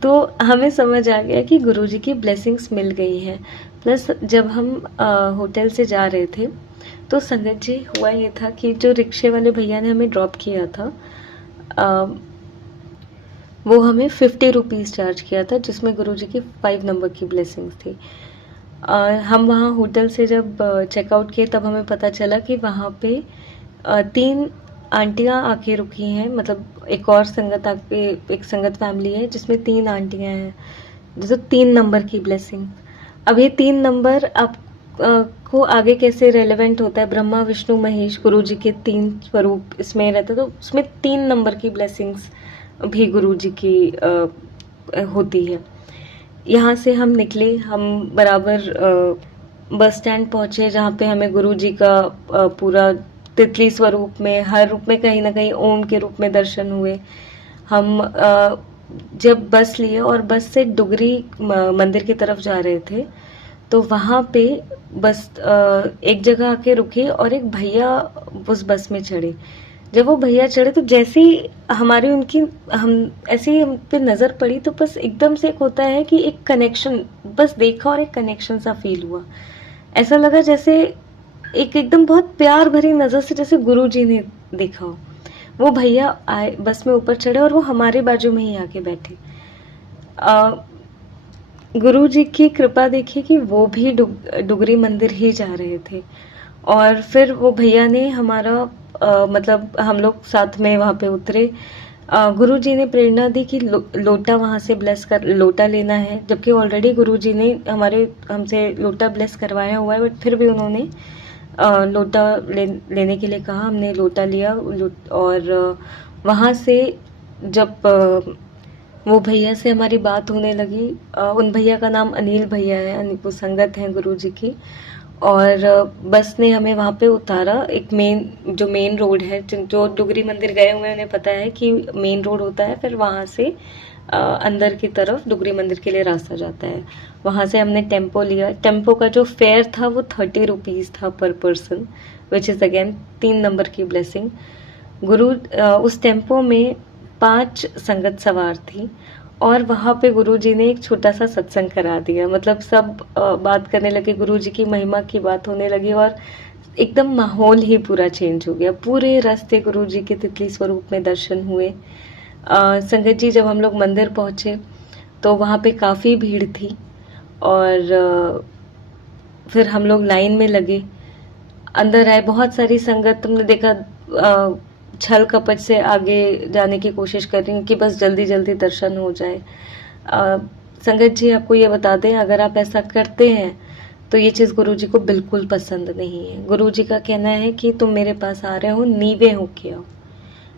तो हमें समझ आ गया कि गुरुजी की ब्लेसिंग्स मिल गई हैं। प्लस जब हम होटल से जा रहे थे तो संगत जी, हुआ ये था कि जो रिक्शे वाले भैया ने हमें ड्रॉप किया था, वो हमें 50 रुपीज़ चार्ज किया था, जिसमें गुरुजी की 5 नंबर की ब्लेसिंग्स थी। हम वहाँ होटल से जब चेकआउट किए तब हमें पता चला कि वहाँ पे 3 आंटियाँ आके रुकी हैं, मतलब एक और संगत आके, एक संगत फैमिली है जिसमें 3 आंटियाँ हैं, जो 3 नंबर की ब्लेसिंग। अब ये 3 नंबर आप को आगे कैसे रेलेवेंट होता है, ब्रह्मा विष्णु महेश गुरुजी के 3 स्वरूप इसमें रहते, तो उसमें 3 नंबर की ब्लेसिंग्स भी गुरुजी की होती है। यहाँ से हम निकले, हम बराबर बस स्टैंड पहुँचे, जहाँ पे हमें गुरुजी का पूरा तितली स्वरूप में, हर रूप में कहीं ना कहीं ओम के रूप में दर्शन हुए। हम जब बस लिए और बस से डुगरी मंदिर की तरफ जा रहे थे, तो वहाँ पे बस एक जगह आके रुकी और एक भैया उस बस में चढ़े। जब वो भैया चढ़े तो जैसे ही हमारी उनकी हम ऐसे ही हम पे नज़र पड़ी, तो बस एकदम से एक होता है कि एक कनेक्शन, बस देखा और एक कनेक्शन सा फील हुआ। ऐसा लगा जैसे एक एकदम बहुत प्यार भरी नज़र से जैसे गुरुजी ने देखा हो। वो भैया आए, बस में ऊपर चढ़े और वो हमारे बाजू में ही आके बैठे। गुरु जी की कृपा देखी कि वो भी डुगरी मंदिर ही जा रहे थे। और फिर वो भैया ने हमारा मतलब हम लोग साथ में वहाँ पे उतरे। गुरु जी ने प्रेरणा दी कि लोटा वहाँ से ब्लेस कर, लोटा लेना है, जबकि ऑलरेडी गुरु जी ने हमसे लोटा ब्लेस करवाया हुआ है, बट फिर भी उन्होंने लोटा लेने के लिए कहा। हमने लोटा लिया और वहाँ से जब वो भैया से हमारी बात होने लगी, उन भैया का नाम अनिल भैया है, वो संगत हैं गुरु जी की, और बस ने हमें वहाँ पे उतारा। एक मेन रोड है, जो डुगरी मंदिर गए हुए उन्हें पता है कि मेन रोड होता है, फिर वहाँ से अंदर की तरफ डुगरी मंदिर के लिए रास्ता जाता है। वहाँ से हमने टेम्पो लिया। टेम्पो का जो फेयर था वो 30 रुपीज़ था पर person, which is again 3 number की ब्लेसिंग। उस टेम्पो में 5 संगत सवार थी और वहाँ पे गुरुजी ने एक छोटा सा सत्संग करा दिया। मतलब सब बात करने लगे, गुरुजी की महिमा की बात होने लगी और एकदम माहौल ही पूरा चेंज हो गया। पूरे रास्ते गुरुजी के तितली स्वरूप में दर्शन हुए। संगत जी, जब हम लोग मंदिर पहुँचे तो वहाँ पे काफ़ी भीड़ थी और फिर हम लोग लाइन में लगे, अंदर आए। बहुत सारी संगत तुमने देखा छल कपट से आगे जाने की कोशिश कर रही हूँ कि बस जल्दी जल्दी दर्शन हो जाए। संगत जी, आपको ये बता दें, अगर आप ऐसा करते हैं तो ये चीज़ गुरुजी को बिल्कुल पसंद नहीं है। गुरुजी का कहना है कि तुम मेरे पास आ रहे हो, नीवे होके आओ।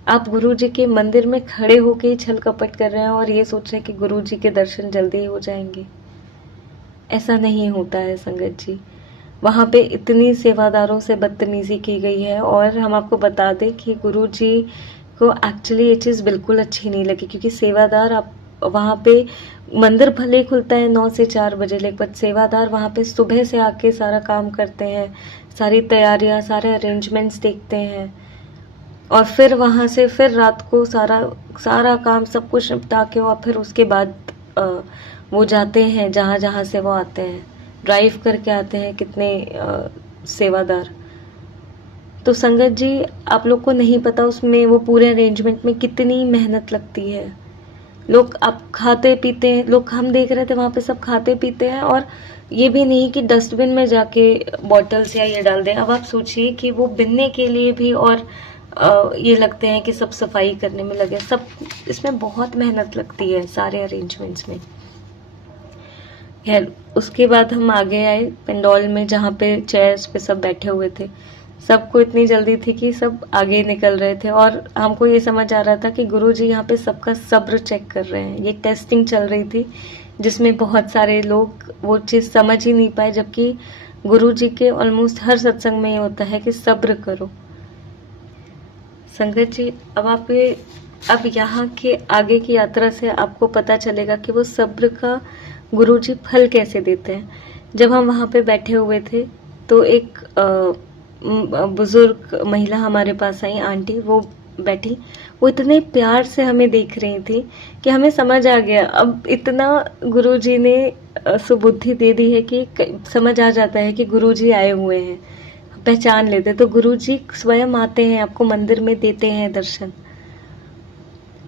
आप गुरुजी के मंदिर में खड़े होके ही छल कपट कर रहे हैं और ये सोच रहे हैं कि गुरुजी के दर्शन जल्दी ही हो जाएंगे। ऐसा नहीं होता है संगत जी। वहाँ पे इतनी सेवादारों से बदतमीजी की गई है और हम आपको बता दें कि गुरुजी को एक्चुअली ये चीज़ बिल्कुल अच्छी नहीं लगी, क्योंकि सेवादार, आप वहाँ पे मंदिर भले ही खुलता है 9 से 4 बजे, लेकिन सेवादार वहाँ पे सुबह से आके सारा काम करते हैं, सारी तैयारियाँ, सारे अरेंजमेंट्स देखते हैं और फिर वहाँ से फिर रात को सारा काम सब कुछ निपटा के और फिर उसके बाद वो जाते हैं जहाँ जहाँ से वो आते हैं, ड्राइव करके आते हैं कितने सेवादार। तो संगत जी, आप लोग को नहीं पता उसमें वो पूरे अरेंजमेंट में कितनी मेहनत लगती है। लोग आप खाते पीते हैं, लोग हम देख रहे थे वहाँ पे सब खाते पीते हैं और ये भी नहीं कि डस्टबिन में जाके बॉटल्स या ये डाल दें। अब आप सोचिए कि वो बिनने के लिए भी और ये लगते हैं कि सब सफाई करने में लगे, सब इसमें बहुत मेहनत लगती है सारे अरेंजमेंट्स में। खैर, उसके बाद हम आगे आए पेंडोल में, जहाँ पे चेयर्स पे सब बैठे हुए थे। सबको इतनी जल्दी थी कि सब आगे निकल रहे थे और हमको ये समझ आ रहा था कि गुरुजी यहाँ पे सबका सब्र चेक कर रहे हैं। ये टेस्टिंग चल रही थी जिसमें बहुत सारे लोग वो चीज़ समझ ही नहीं पाए, जबकि गुरुजी के ऑलमोस्ट हर सत्संग में ये होता है कि सब्र करो। संगत जी, अब यहाँ के आगे की यात्रा से आपको पता चलेगा कि वो सब्र का गुरुजी फल कैसे देते हैं। जब हम वहाँ पे बैठे हुए थे तो एक बुजुर्ग महिला हमारे पास आई, आंटी, वो बैठी, वो इतने प्यार से हमें देख रही थी कि हमें समझ आ गया। अब इतना गुरुजी ने सुबुद्धि दे दी है कि समझ आ जाता है कि गुरुजी आए हुए हैं, पहचान लेते। तो गुरुजी स्वयं आते हैं, आपको मंदिर में देते हैं दर्शन।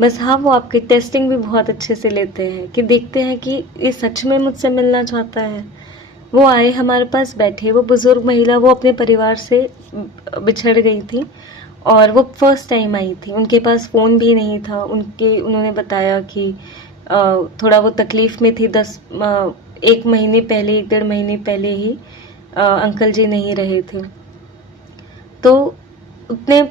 बस हाँ, वो आपकी टेस्टिंग भी बहुत अच्छे से लेते हैं कि देखते हैं कि ये सच में मुझसे मिलना चाहता है। वो आए, हमारे पास बैठे। वो बुजुर्ग महिला, वो अपने परिवार से बिछड़ गई थी और वो फर्स्ट टाइम आई थी। उनके पास फ़ोन भी नहीं था। उन्होंने बताया कि थोड़ा वो तकलीफ़ में थी। 1 महीने पहले, 1 डेढ़ महीने पहले ही अंकल जी नहीं रहे थे। तो उतने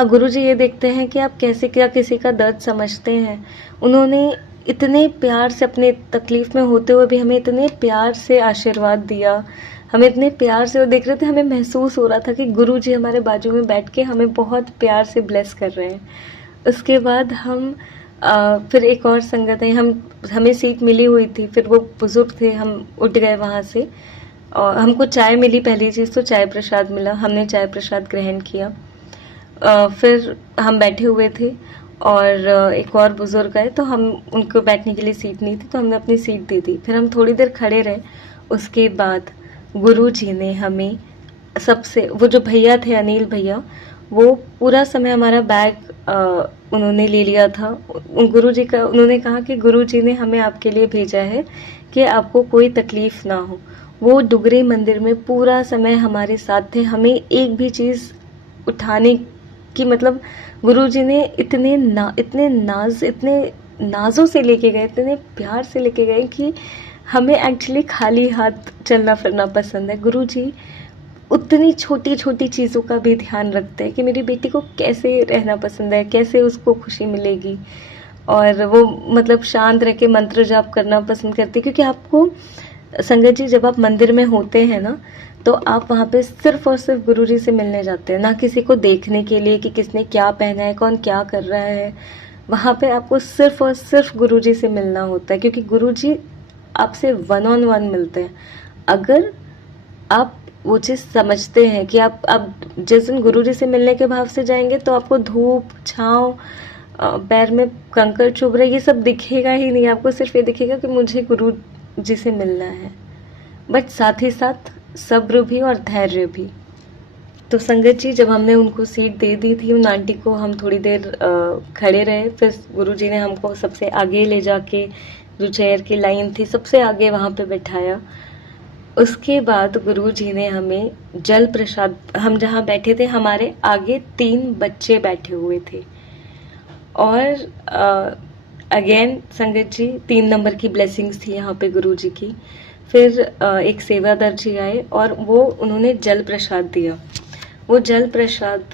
गुरुजी ये देखते हैं कि आप कैसे क्या किसी का दर्द समझते हैं। उन्होंने इतने प्यार से, अपने तकलीफ में होते हुए भी हमें इतने प्यार से आशीर्वाद दिया, हमें इतने प्यार से वो देख रहे थे। हमें महसूस हो रहा था कि गुरुजी हमारे बाजू में बैठ के हमें बहुत प्यार से ब्लेस कर रहे हैं। उसके बाद हम फिर एक और संगत है, हमें सीट मिली हुई थी। फिर वो बुजुर्ग थे, हम उठ गए वहाँ से और हमको चाय मिली। पहली चीज़ तो चाय प्रसाद मिला, हमने चाय प्रसाद ग्रहण किया। फिर हम बैठे हुए थे और एक और बुजुर्ग आए, तो हम उनको बैठने के लिए सीट नहीं थी तो हमने अपनी सीट दे दी। फिर हम थोड़ी देर खड़े रहे। उसके बाद गुरुजी ने हमें वो जो भैया थे, अनिल भैया, वो पूरा समय हमारा बैग उन्होंने ले लिया था। उन्होंने कहा कि गुरुजी ने हमें आपके लिए भेजा है कि आपको कोई तकलीफ ना हो। वो डुगरे मंदिर में पूरा समय हमारे साथ थे। हमें एक भी चीज़ उठाने की, मतलब गुरुजी ने इतने नाजों से लेके गए, इतने प्यार से लेके गए कि हमें एक्चुअली खाली हाथ चलना फिरना पसंद है। गुरुजी उतनी छोटी छोटी चीज़ों का भी ध्यान रखते हैं कि मेरी बेटी को कैसे रहना पसंद है, कैसे उसको खुशी मिलेगी। और वो मतलब शांत रह के मंत्र जाप करना पसंद करती है, क्योंकि आपको संगत जी, जब आप मंदिर में होते हैं ना, तो आप वहाँ पे सिर्फ और सिर्फ गुरुजी से मिलने जाते हैं, ना किसी को देखने के लिए कि किसने क्या पहना है, कौन क्या कर रहा है। वहाँ पे आपको सिर्फ और सिर्फ गुरुजी से मिलना होता है, क्योंकि गुरुजी आपसे 1 on 1 मिलते हैं। अगर आप वो चीज़ समझते हैं कि आप जिस दिन गुरुजी से मिलने के भाव से जाएंगे तो आपको धूप छाँव पैर में कंकड़ चुभ रहा है, ये सब दिखेगा ही नहीं आपको, सिर्फ ये दिखेगा कि मुझे गुरु जी से मिलना है, बट साथ ही साथ सब्र भी और धैर्य भी। तो संगत जी, जब हमने उनको सीट दे दी थी उन आंटी को, हम थोड़ी देर खड़े रहे, फिर गुरुजी ने हमको सबसे आगे ले जाके, जो चेयर की लाइन थी सबसे आगे, वहाँ पे बैठाया। उसके बाद गुरुजी ने हमें जल प्रसाद, हम जहाँ बैठे थे हमारे आगे 3 बच्चे बैठे हुए थे, और अगेन संगत जी 3 नंबर की ब्लेसिंग्स थी यहाँ पे गुरुजी की। फिर एक सेवादार जी आए और वो उन्होंने जल प्रसाद दिया। वो जल प्रसाद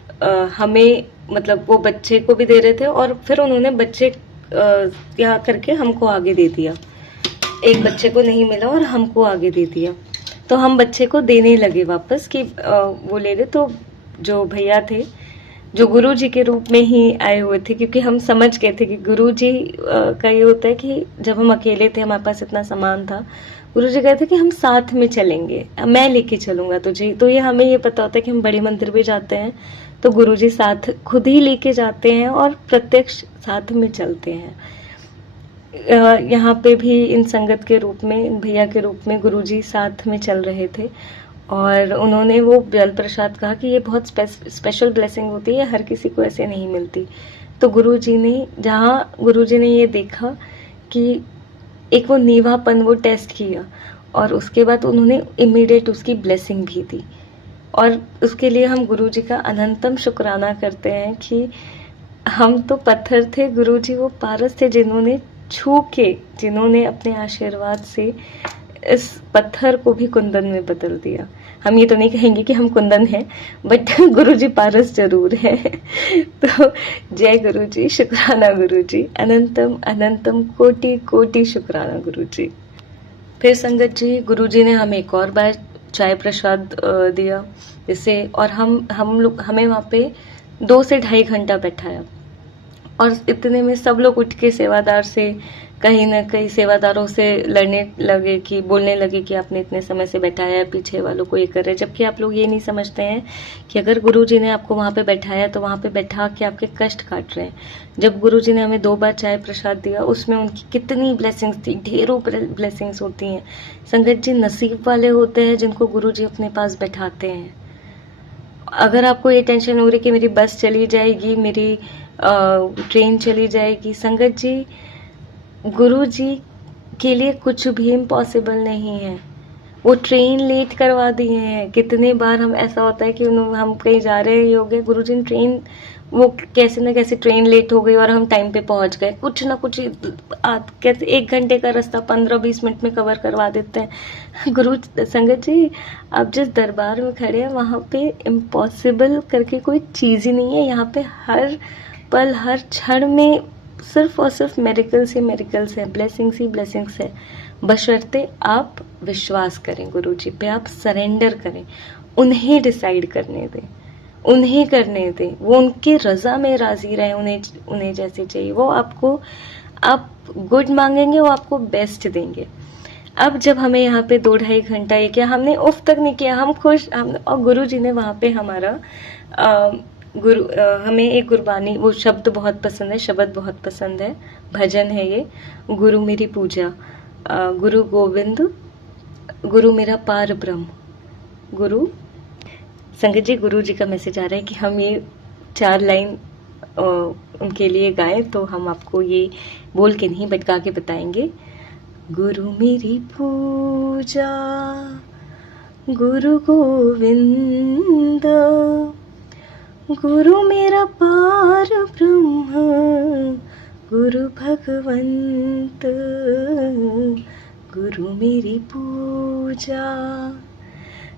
हमें, मतलब वो बच्चे को भी दे रहे थे, और फिर उन्होंने बच्चे यहाँ करके हमको आगे दे दिया। एक बच्चे को नहीं मिला और हमको आगे दे दिया, तो हम बच्चे को देने लगे वापस कि वो ले ले। तो जो भैया थे, जो गुरु जी के रूप में ही आए हुए थे, क्योंकि हम समझ गए थे कि गुरु जी का ये होता है कि जब हम अकेले थे, हमारे पास इतना सामान था, गुरु जी कहते कि हम साथ में चलेंगे, मैं लेके चलूंगा तुझे। तो ये हमें ये पता होता है कि हम बड़े मंदिर भी जाते हैं तो गुरु जी साथ खुद ही लेके जाते हैं और प्रत्यक्ष साथ में चलते हैं। यहाँ पे भी इन संगत के रूप में, भैया के रूप में गुरुजी साथ में चल रहे थे, और उन्होंने वो जल प्रसाद कहा कि ये बहुत स्पेशल ब्लेसिंग होती है, हर किसी को ऐसे नहीं मिलती। तो गुरुजी ने, जहाँ गुरुजी ने ये देखा कि एक वो नीवापन, वो टेस्ट किया, और उसके बाद उन्होंने इमीडिएट उसकी ब्लेसिंग भी दी। और उसके लिए हम गुरुजी का अनंतम शुक्राना करते हैं कि हम तो पत्थर थे, गुरुजी वो पारस थे, जिन्होंने छू के, जिन्होंने अपने आशीर्वाद से इस पत्थर को भी कुंदन में बदल दिया। हम ये तो नहीं कहेंगे कि हम कुंदन हैं, बट गुरुजी पारस जरूर है। तो जय गुरुजी, शुक्राना गुरुजी, अनंतम अनंतम कोटि कोटि शुक्राना गुरुजी। फिर संगत जी, गुरुजी ने हमें एक और बार चाय प्रसाद दिया, जिससे, और हमें वहाँ पे 2 से 2.5 घंटा बैठाया, और इतने में सब लोग उठ के सेवादार से, कहीं ना कहीं सेवादारों से लड़ने लगे, कि बोलने लगे कि आपने इतने समय से बैठाया है, पीछे वालों को ये कर रहे हैं। जबकि आप लोग ये नहीं समझते हैं कि अगर गुरुजी ने आपको वहाँ पे बैठाया तो वहाँ पे बैठा के आपके कष्ट काट रहे हैं। जब गुरुजी ने हमें 2 बार चाय प्रसाद दिया, उसमें उनकी कितनी ब्लेसिंग्स थी, ढेरों ब्लेसिंग्स होती हैं। संगत जी, नसीब वाले होते हैं जिनको गुरुजी अपने पास बैठाते हैं। अगर आपको ये टेंशन हो रही कि मेरी बस चली जाएगी, मेरी ट्रेन चली जाएगी, संगत जी, गुरु जी के लिए कुछ भी इम्पॉसिबल नहीं है। वो ट्रेन लेट करवा दिए हैं। कितने बार हम, ऐसा होता है कि हम कहीं जा रहे हैं, हो गए, गुरु जी ने ट्रेन, वो कैसे न कैसे ट्रेन लेट हो गई और हम टाइम पे पहुंच गए। कुछ ना कुछ कहते 1 घंटे का रास्ता 15-20 मिनट में कवर करवा देते हैं। गुरु संगत जी, आप जिस दरबार में खड़े हैं वहाँ पे इम्पॉसिबल करके कोई चीज़ ही नहीं है। यहाँ पे हर पल, हर क्षण में सिर्फ और सिर्फ मेरिकल्स ही मेरिकल्स है, ब्लेसिंग्स ही ब्लेसिंग्स है। बशर्ते आप विश्वास करें गुरु जी पे, आप सरेंडर करें, उन्हें डिसाइड करने दें, उन्हें करने दें। वो उनकी रजा में राजी रहे, उन्हें जैसे चाहिए। वो आपको, आप गुड मांगेंगे, वो आपको बेस्ट देंगे। अब जब हमें यहाँ पे 2-2.5 घंटा ये किया, हमने उफ तक नहीं किया, हम खुश। और गुरु जी ने वहाँ पे हमारा हमें एक गुरबानी, वो शब्द बहुत पसंद है, शब्द बहुत पसंद है, भजन है ये, गुरु मेरी पूजा, गुरु गोविंद, गुरु मेरा पार ब्रह्म, गुरु। संगत जी, गुरु जी का मैसेज आ रहा है कि हम ये 4 लाइन उनके लिए गाएं, तो हम आपको ये बोल के नहीं बट गा के बताएंगे। गुरु मेरी पूजा, गुरु गोविंद, गुरु मेरा पार ब्रह्म, गुरु भगवंत, गुरु मेरी पूजा।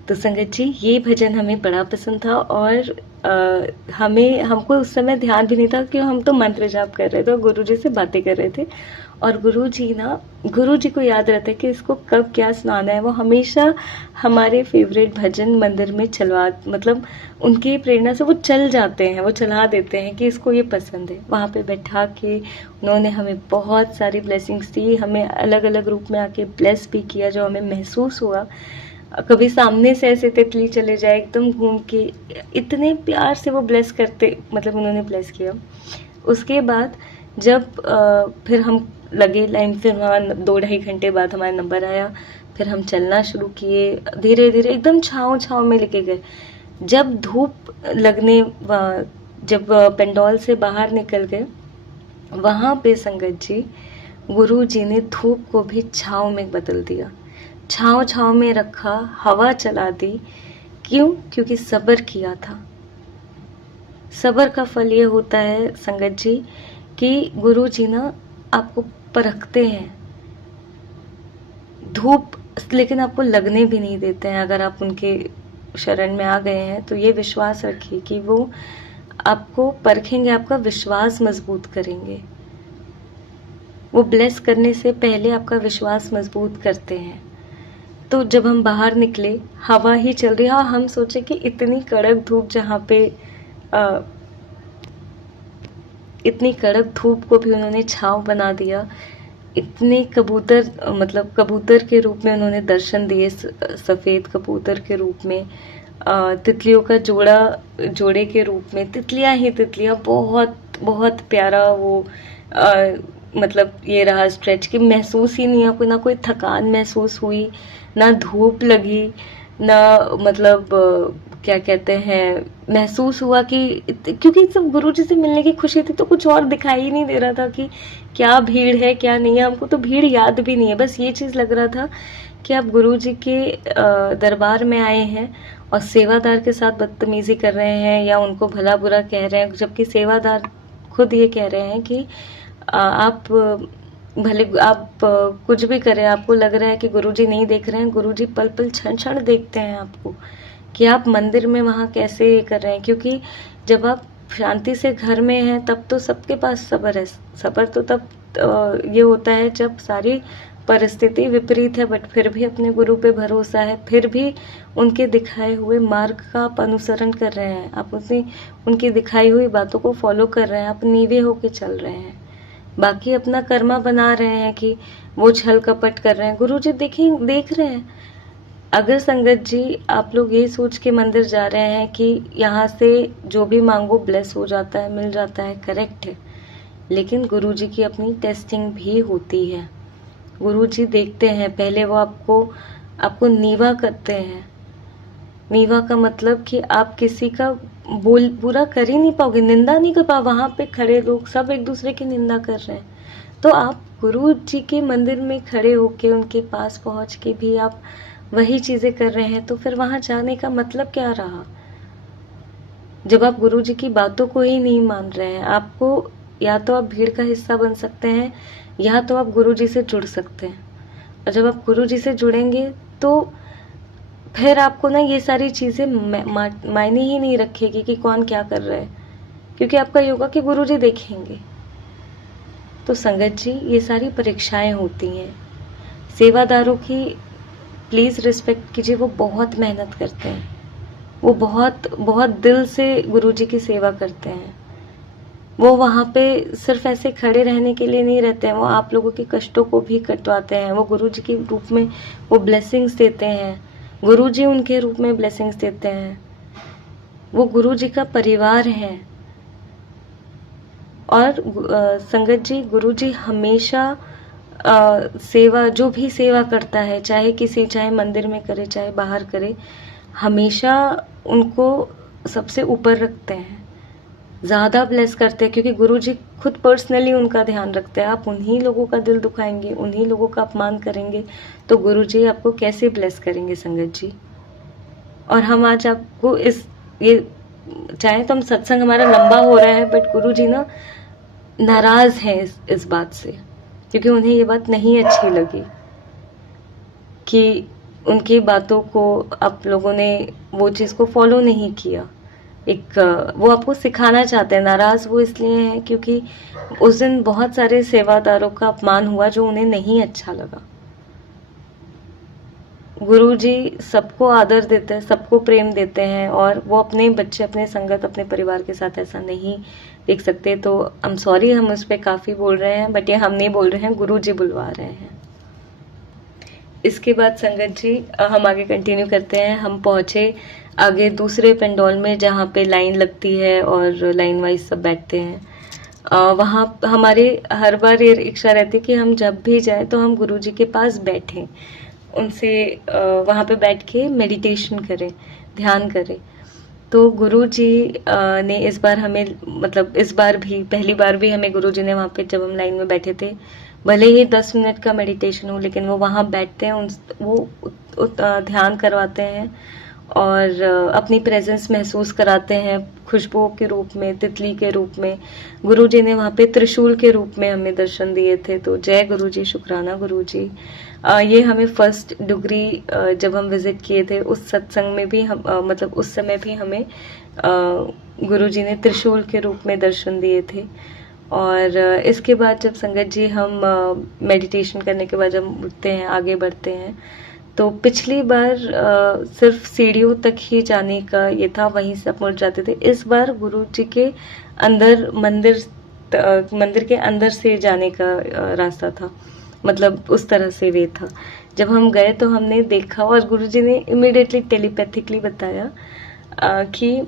तो संगत जी, ये भजन हमें बड़ा पसंद था, और हमको उस समय ध्यान भी नहीं था कि हम तो मंत्र जाप कर रहे थे और गुरु जी से बातें कर रहे थे। और गुरु जी को याद रहता है कि इसको कब क्या सुनाना है। वो हमेशा हमारे फेवरेट भजन मंदिर में मतलब उनकी प्रेरणा से वो चल जाते हैं, वो चला देते हैं कि इसको ये पसंद है। वहाँ पे बैठा के उन्होंने हमें बहुत सारी ब्लेसिंग्स दी, हमें अलग अलग रूप में आके ब्लेस भी किया, जो हमें महसूस हुआ। कभी सामने से ऐसे तितली चले जाए एकदम घूम के, इतने प्यार से वो ब्लेस करते, मतलब उन्होंने ब्लेस किया। उसके बाद जब फिर हम लगे लाइन, फिर वहाँ 2-2.5 घंटे बाद हमारा नंबर आया, फिर हम चलना शुरू किए, धीरे धीरे एकदम छाँव में लेके गए। जब धूप लगने जब पेंडोल से बाहर निकल गए, वहाँ पे संगत जी, गुरु जी ने धूप को भी छाँव में बदल दिया, छाँव में रखा, हवा चला दी। क्यों? क्योंकि सब्र किया था। सब्र का फल ये होता है संगत जी कि गुरु जी ना आपको परखते हैं, धूप लेकिन आपको लगने भी नहीं देते हैं। अगर आप उनके शरण में आ गए हैं तो ये विश्वास रखिए कि वो आपको परखेंगे, आपका विश्वास मजबूत करेंगे। वो ब्लेस करने से पहले आपका विश्वास मजबूत करते हैं। तो जब हम बाहर निकले, हवा ही चल रही है, और हम सोचे कि इतनी कड़क धूप, जहाँ पे इतनी कड़क धूप को भी उन्होंने छाँव बना दिया। इतने कबूतर, मतलब कबूतर के रूप में उन्होंने दर्शन दिए, सफ़ेद कबूतर के रूप में, तितलियों का जोड़े के रूप में, तितलियां ही तितलियां, बहुत बहुत प्यारा वो मतलब ये रहा स्ट्रेच, कि महसूस ही नहीं, आपको ना कोई थकान महसूस हुई, ना धूप लगी, ना मतलब क्या कहते हैं, महसूस हुआ कि क्योंकि सब गुरु जी से मिलने की खुशी थी, तो कुछ और दिखाई ही नहीं दे रहा था कि क्या भीड़ है क्या नहीं है। हमको तो भीड़ याद भी नहीं है, बस ये चीज़ लग रहा था कि आप गुरु जी के दरबार में आए हैं और सेवादार के साथ बदतमीजी कर रहे हैं या उनको भला बुरा कह रहे हैं, जबकि सेवादार खुद ये कह रहे हैं कि आप भले आप कुछ भी करें, आपको लग रहा है कि गुरुजी नहीं देख रहे हैं, गुरुजी पल पल क्षण क्षण देखते हैं आपको, कि आप मंदिर में वहाँ कैसे कर रहे हैं। क्योंकि जब आप शांति से घर में हैं तब तो सबके पास सब्र है। सब्र तो तब ये होता है जब सारी परिस्थिति विपरीत है, बट फिर भी अपने गुरु पे भरोसा है, फिर भी उनके दिखाए हुए मार्ग का आप अनुसरण कर रहे हैं, आप उनकी दिखाई हुई बातों को फॉलो कर रहे हैं, आप नीवे होके चल रहे हैं। बाकी अपना कर्मा बना रहे हैं कि वो छल कपट कर रहे हैं, गुरु जी देख रहे हैं। अगर संगत जी आप लोग ये सोच के मंदिर जा रहे हैं कि यहाँ से जो भी मांगो ब्लेस हो जाता है, मिल जाता है, करेक्ट है, लेकिन गुरु जी की अपनी टेस्टिंग भी होती है। गुरु जी देखते हैं, पहले वो आपको नीवा करते हैं। नीवा का मतलब कि आप किसी का बुरा कर ही नहीं पाओगे, निंदा नहीं कर पाओगे। वहां पे खड़े लोग सब एक दूसरे की निंदा कर रहे हैं, तो आप गुरु जी के मंदिर में खड़े होके उनके पास पहुंच के भी आप वही चीजें कर रहे हैं, तो फिर वहां जाने का मतलब क्या रहा? जब आप गुरु जी की बातों को ही नहीं मान रहे हैं, आपको या तो आप भीड़ का हिस्सा बन सकते हैं या तो आप गुरु जी से जुड़ सकते हैं। और जब आप गुरु जी से जुड़ेंगे तो फिर आपको ना ये सारी चीजें मायने ही नहीं रखेगी कि कौन क्या कर रहा है, क्योंकि आपका योगा के गुरु जी देखेंगे। तो संगत जी, ये सारी परीक्षाएं होती हैं। सेवादारों की प्लीज रिस्पेक्ट कीजिए, वो बहुत मेहनत करते हैं, वो बहुत बहुत दिल से गुरु जी की सेवा करते हैं। वो वहाँ पे सिर्फ ऐसे खड़े रहने के लिए नहीं रहते हैं, वो आप लोगों के कष्टों को भी कटवाते हैं। वो गुरु जी के रूप में वो ब्लेसिंग्स देते हैं, गुरु जी उनके रूप में ब्लेसिंग्स देते हैं। वो गुरु जी का परिवार है। और संगत जी, गुरु जी हमेशा सेवा, जो भी सेवा करता है, चाहे मंदिर में करे चाहे बाहर करे, हमेशा उनको सबसे ऊपर रखते हैं, ज़्यादा ब्लेस करते हैं, क्योंकि गुरु जी खुद पर्सनली उनका ध्यान रखते हैं। आप उन्हीं लोगों का दिल दुखाएंगे, उन्हीं लोगों का अपमान करेंगे, तो गुरु जी आपको कैसे ब्लेस करेंगे संगत जी? और हम आज आपको ये चाहे तो हम सत्संग हमारा लंबा हो रहा है, बट गुरु जी ना नाराज हैं इस बात से, क्योंकि उन्हें ये बात नहीं अच्छी लगी कि उनकी बातों को आप लोगों ने वो चीज़ को फॉलो नहीं किया। वो आपको सिखाना चाहते हैं। नाराज वो इसलिए हैं क्योंकि उस दिन बहुत सारे सेवादारों का अपमान हुआ जो उन्हें नहीं अच्छा लगा। गुरु जी सबको आदर देते हैं, सबको प्रेम देते हैं, और वो अपने बच्चे, अपने संगत, अपने परिवार के साथ ऐसा नहीं देख सकते। तो आई एम सॉरी, हम उस पर काफ़ी बोल रहे हैं, बट ये हम नहीं बोल रहे हैं, गुरु जी बुलवा रहे हैं। इसके बाद संगत जी हम आगे कंटिन्यू करते हैं। हम पहुँचे आगे दूसरे पेंडोल में, जहाँ पे लाइन लगती है और लाइन वाइज सब बैठते हैं। वहाँ हमारे हर बार ये इच्छा रहती कि हम जब भी जाए तो हम गुरुजी के पास बैठें, उनसे वहाँ पे बैठ के मेडिटेशन करें, ध्यान करें। तो गुरुजी ने इस बार हमें, मतलब इस बार भी, पहली बार भी हमें गुरुजी ने वहाँ पे, जब हम लाइन में बैठे थे, भले ही 10 मिनट का मेडिटेशन हो, लेकिन वो वहाँ बैठते हैं, ध्यान करवाते हैं और अपनी प्रेजेंस महसूस कराते हैं, खुशबुओं के रूप में, तितली के रूप में। गुरुजी ने वहाँ पे त्रिशूल के रूप में हमें दर्शन दिए थे। तो जय गुरुजी, शुक्राना गुरुजी। ये हमें फर्स्ट डिग्री जब हम विजिट किए थे उस सत्संग में भी हम मतलब उस समय भी हमें गुरुजी ने त्रिशूल के रूप में दर्शन दिए थे। और इसके बाद जब संगत जी हम मेडिटेशन करने के बाद जब उठते हैं, आगे बढ़ते हैं, तो पिछली बार सिर्फ सीढ़ियों तक ही जाने का ये था, वहीं से आप मुड़ जाते थे। इस बार गुरु जी के अंदर, मंदिर के अंदर से जाने का रास्ता था, मतलब उस तरह से वे था। जब हम गए तो हमने देखा और गुरु जी ने इमिडिएटली टेलीपैथिकली बताया कि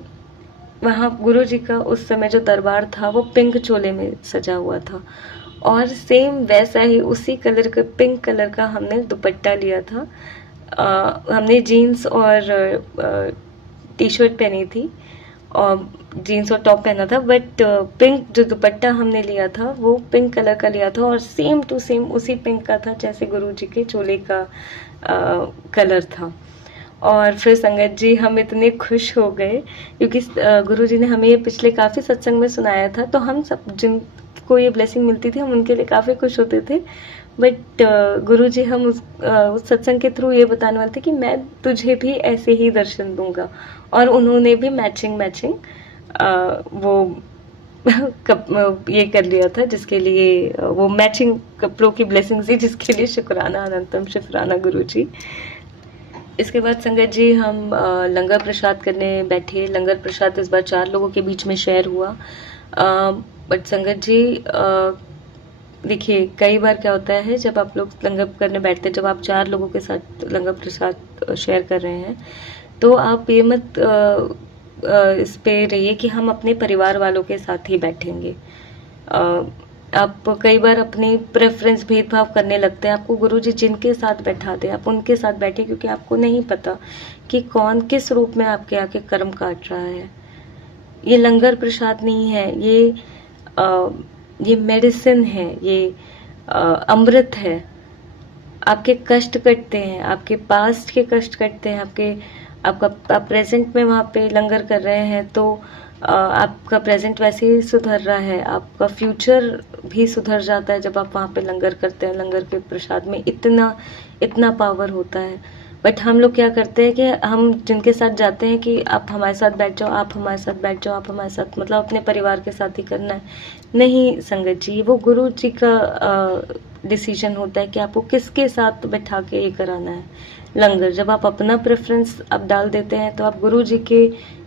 वहाँ गुरु जी का उस समय जो दरबार था वो पिंक चोले में सजा हुआ था, और सेम वैसा ही उसी कलर का, पिंक कलर का हमने दुपट्टा लिया था। हमने जीन्स और टी शर्ट पहनी थी और जीन्स और टॉप पहना था, बट पिंक जो दुपट्टा हमने लिया था वो पिंक कलर का लिया था, और सेम टू सेम उसी पिंक का था जैसे गुरु जी के चोले का कलर था। और फिर संगत जी हम इतने खुश हो गए क्योंकि गुरु जी ने हमें ये पिछले काफ़ी सत्संग में सुनाया था, तो हम सब जिनको ये ब्लेसिंग मिलती थी हम उनके लिए काफ़ी खुश होते थे। बट गुरु जी हम उस सत्संग के थ्रू ये बताने वाले थे कि मैं तुझे भी ऐसे ही दर्शन दूंगा, और उन्होंने भी मैचिंग वो ये कर लिया था, जिसके लिए वो मैचिंग कपड़ों की ब्लेसिंग थी, जिसके लिए शुक्राना, अनंतम शुक्राना गुरु जी। इसके बाद संगत जी हम लंगर प्रसाद करने बैठे। लंगर प्रसाद इस बार 4 लोगों के बीच में शेयर हुआ। बट संगत जी देखिए, कई बार क्या होता है जब आप लोग लंगर करने बैठते हैं, जब आप 4 लोगों के साथ लंगर प्रसाद शेयर कर रहे हैं, तो आप ये मत इस पे रहिए कि हम अपने परिवार वालों के साथ ही बैठेंगे। आप कई बार अपनी प्रेफरेंस भेदभाव करने लगते हैं। आपको गुरुजी जिनके साथ बैठा दे आप उनके साथ बैठे, क्योंकि आपको नहीं पता कि कौन किस रूप में आपके आके कर्म काट रहा है। ये लंगर प्रसाद नहीं है, ये मेडिसिन है, ये अमृत है। आपके कष्ट कटते हैं, आपके पास्ट के कष्ट कटते हैं, आप प्रेजेंट में वहाँ पे लंगर कर रहे हैं, तो आपका प्रेजेंट वैसे ही सुधर रहा है, आपका फ्यूचर भी सुधर जाता है जब आप वहाँ पे लंगर करते हैं। लंगर के प्रसाद में इतना पावर होता है। बट हम लोग क्या करते हैं कि हम जिनके साथ जाते हैं कि आप हमारे साथ बैठ जाओ, आप हमारे साथ बैठ जाओ, आप हमारे साथ, मतलब अपने परिवार के साथ ही करना है। नहीं संगत जी, वो गुरु जी का डिसीजन होता है कि आपको किसके साथ बैठा के ये कराना है लंगर। जब आप अपना प्रेफरेंस आप डाल देते हैं तो आप गुरु जी के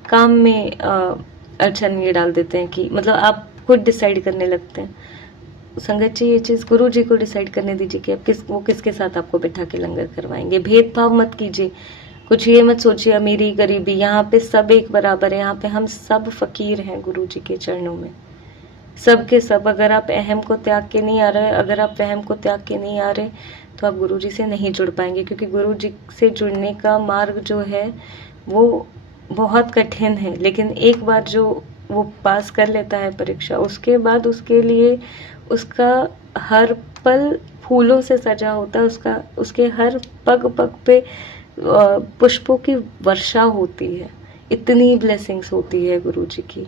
काम में अड़चन ये डाल देते हैं, कि मतलब आप खुद डिसाइड करने लगते हैं। संगत जी, ये चीज गुरु जी को डिसाइड करने दीजिए कि आप वो किसके साथ आपको बैठा के लंगर करवाएंगे। भेदभाव मत कीजिए, कुछ ये मत सोचिए अमीरी गरीबी, यहाँ पे सब एक बराबर है। यहाँ पे हम सब फकीर हैं गुरु जी के चरणों में, सब के सब। अगर आप अहम को त्याग के नहीं आ रहे, अगर आप वहम को त्याग के नहीं आ रहे, तो आप गुरु जी से नहीं जुड़ पाएंगे, क्योंकि गुरु जी से जुड़ने का मार्ग जो है वो बहुत कठिन है। लेकिन एक बार जो वो पास कर लेता है परीक्षा, उसके बाद उसके लिए उसका हर पल फूलों से सजा होता है, उसके हर पग पग पे पुष्पों की वर्षा होती है। इतनी ब्लेसिंग्स होती है गुरु जी की।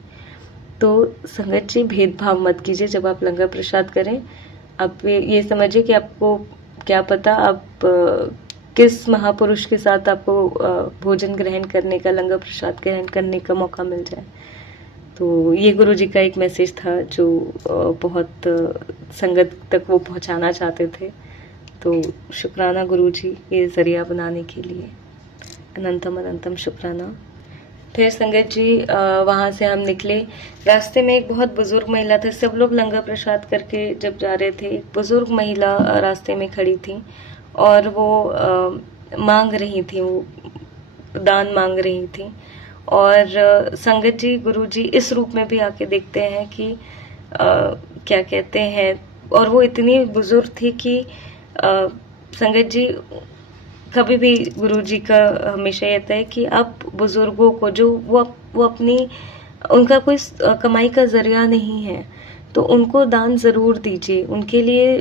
तो संगत जी, भेदभाव मत कीजिए जब आप लंगर प्रसाद करें। आप ये समझिए कि आपको क्या पता आप किस महापुरुष के साथ आपको भोजन ग्रहण करने का, लंगर प्रसाद ग्रहण करने का मौका मिल जाए। तो ये गुरु जी का एक मैसेज था जो बहुत संगत तक वो पहुंचाना चाहते थे। तो शुक्राना गुरु जी ये जरिया बनाने के लिए, अनंतम अनंतम शुक्राना। फिर संगत जी वहाँ से हम निकले। रास्ते में एक बहुत बुजुर्ग महिला थी। सब लोग लंगर प्रसाद करके जब जा रहे थे, एक बुजुर्ग महिला रास्ते में खड़ी थी और वो मांग रही थी, वो दान मांग रही थी। और संगत जी, गुरु जी इस रूप में भी आके देखते हैं कि क्या कहते हैं, और वो इतनी बुजुर्ग थी कि संगत जी कभी भी गुरुजी का हमेशा ये है कि आप बुजुर्गों को जो वो अपनी उनका कोई कमाई का जरिया नहीं है, तो उनको दान ज़रूर दीजिए। उनके लिए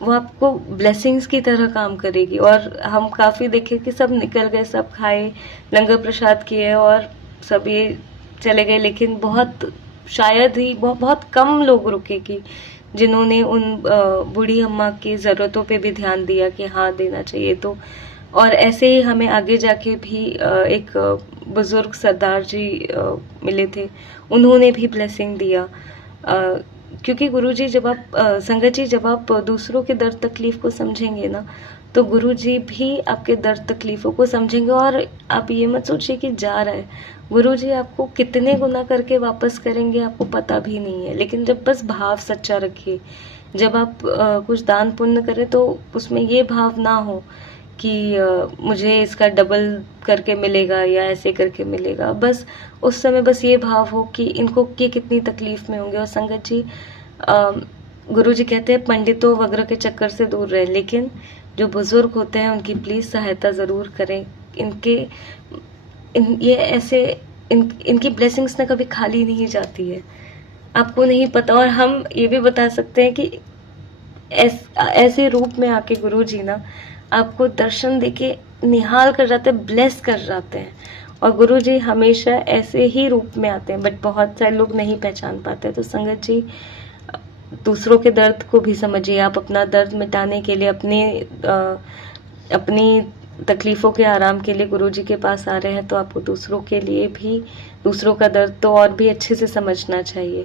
वो आपको ब्लेसिंग्स की तरह काम करेगी। और हम काफ़ी देखे कि सब निकल गए, सब खाए, लंगर प्रसाद किए और सब ये चले गए, लेकिन बहुत शायद ही बहुत कम लोग रुके कि जिन्होंने उन बूढ़ी अम्मा की ज़रूरतों पे भी ध्यान दिया कि हाँ देना चाहिए। तो और ऐसे ही हमें आगे जाके भी एक बुजुर्ग सरदार जी मिले थे, उन्होंने भी ब्लेसिंग दिया। क्योंकि गुरुजी जब आप संगत जी जब आप दूसरों के दर्द तकलीफ को समझेंगे ना, तो गुरुजी भी आपके दर्द तकलीफों को समझेंगे। और आप ये मत सोचिए कि जा रहा है, गुरुजी आपको कितने गुना करके वापस करेंगे आपको पता भी नहीं है। लेकिन जब बस भाव सच्चा रखिए, जब आप कुछ दान पुण्य करें तो उसमें ये भाव ना हो कि मुझे इसका डबल करके मिलेगा या ऐसे करके मिलेगा। बस उस समय बस ये भाव हो कि इनको ये कितनी तकलीफ में होंगे। और संगत जी गुरुजी कहते हैं पंडितों वगैरह के चक्कर से दूर रहे, लेकिन जो बुजुर्ग होते हैं उनकी प्लीज सहायता जरूर करें। इनकी ब्लेसिंग्स ना कभी खाली नहीं जाती है, आपको नहीं पता। और हम ये भी बता सकते हैं कि ऐसे रूप में आके गुरुजी ना आपको दर्शन देके निहाल कर जाते हैं, ब्लेस कर जाते हैं। और गुरुजी हमेशा ऐसे ही रूप में आते हैं, बट बहुत सारे लोग नहीं पहचान पाते। तो संगत जी दूसरों के दर्द को भी समझिए। आप अपना दर्द मिटाने के लिए अपनी तकलीफों के आराम के लिए गुरुजी के पास आ रहे हैं, तो आपको दूसरों के लिए भी दूसरों का दर्द तो और भी अच्छे से समझना चाहिए।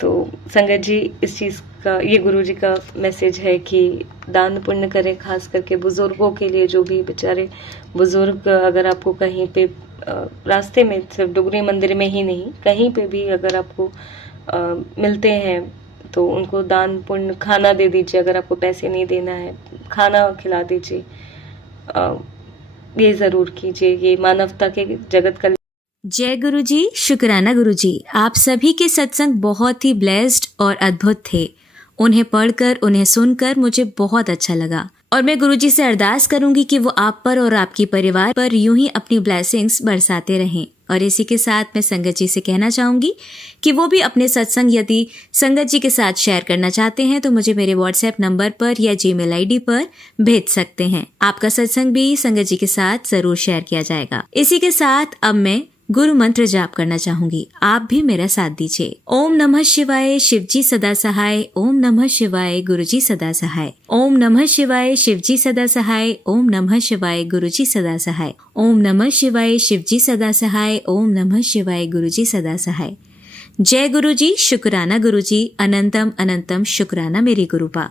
तो संगत जी इस चीज़ का, ये गुरुजी का मैसेज है कि दान पुण्य करें, खास करके बुजुर्गों के लिए। जो भी बेचारे बुजुर्ग अगर आपको कहीं पे रास्ते में, सिर्फ डुगरी मंदिर में ही नहीं, कहीं पे भी अगर आपको मिलते हैं तो उनको दान पुण्य खाना दे दीजिए। अगर आपको पैसे नहीं देना है, खाना खिला दीजिए। ये ज़रूर कीजिए, ये मानवता के जगत का। जय गुरु जी, शुक्राना गुरु जी। आप सभी के सत्संग बहुत ही ब्लेस्ड और अद्भुत थे। उन्हें पढ़कर, उन्हें सुनकर मुझे बहुत अच्छा लगा। और मैं गुरु जी से अरदास करूंगी कि वो आप पर और आपकी परिवार पर यूं ही अपनी ब्लेसिंग्स बरसाते रहें। और इसी के साथ मैं संगत जी से कहना चाहूंगी कि वो भी अपने सत्संग यदि संगत जी के साथ शेयर करना चाहते हैं तो मुझे मेरे व्हाट्सएप नंबर पर या जीमेल आईडी पर भेज सकते हैं। आपका सत्संग भी संगत जी के साथ जरूर शेयर किया जाएगा। इसी के साथ अब मैं गुरु मंत्र जाप करना चाहूंगी, आप भी मेरा साथ दीजिए। ओम नमः शिवाय, शिवजी सदा सहाय। ओम नमः शिवाय, गुरुजी सदा सहाय। ओम नमः शिवाय, शिवजी सदा सहाय। ओम नमः शिवाय, गुरुजी सदा सहाय। ओम नमः शिवाय, शिवजी सदा सहाय। ओम नमः शिवाय, गुरुजी सदा सहाय। जय गुरुजी, शुक्राना गुरुजी, अनंतम अनंतम शुक्राना मेरी गुरुपा।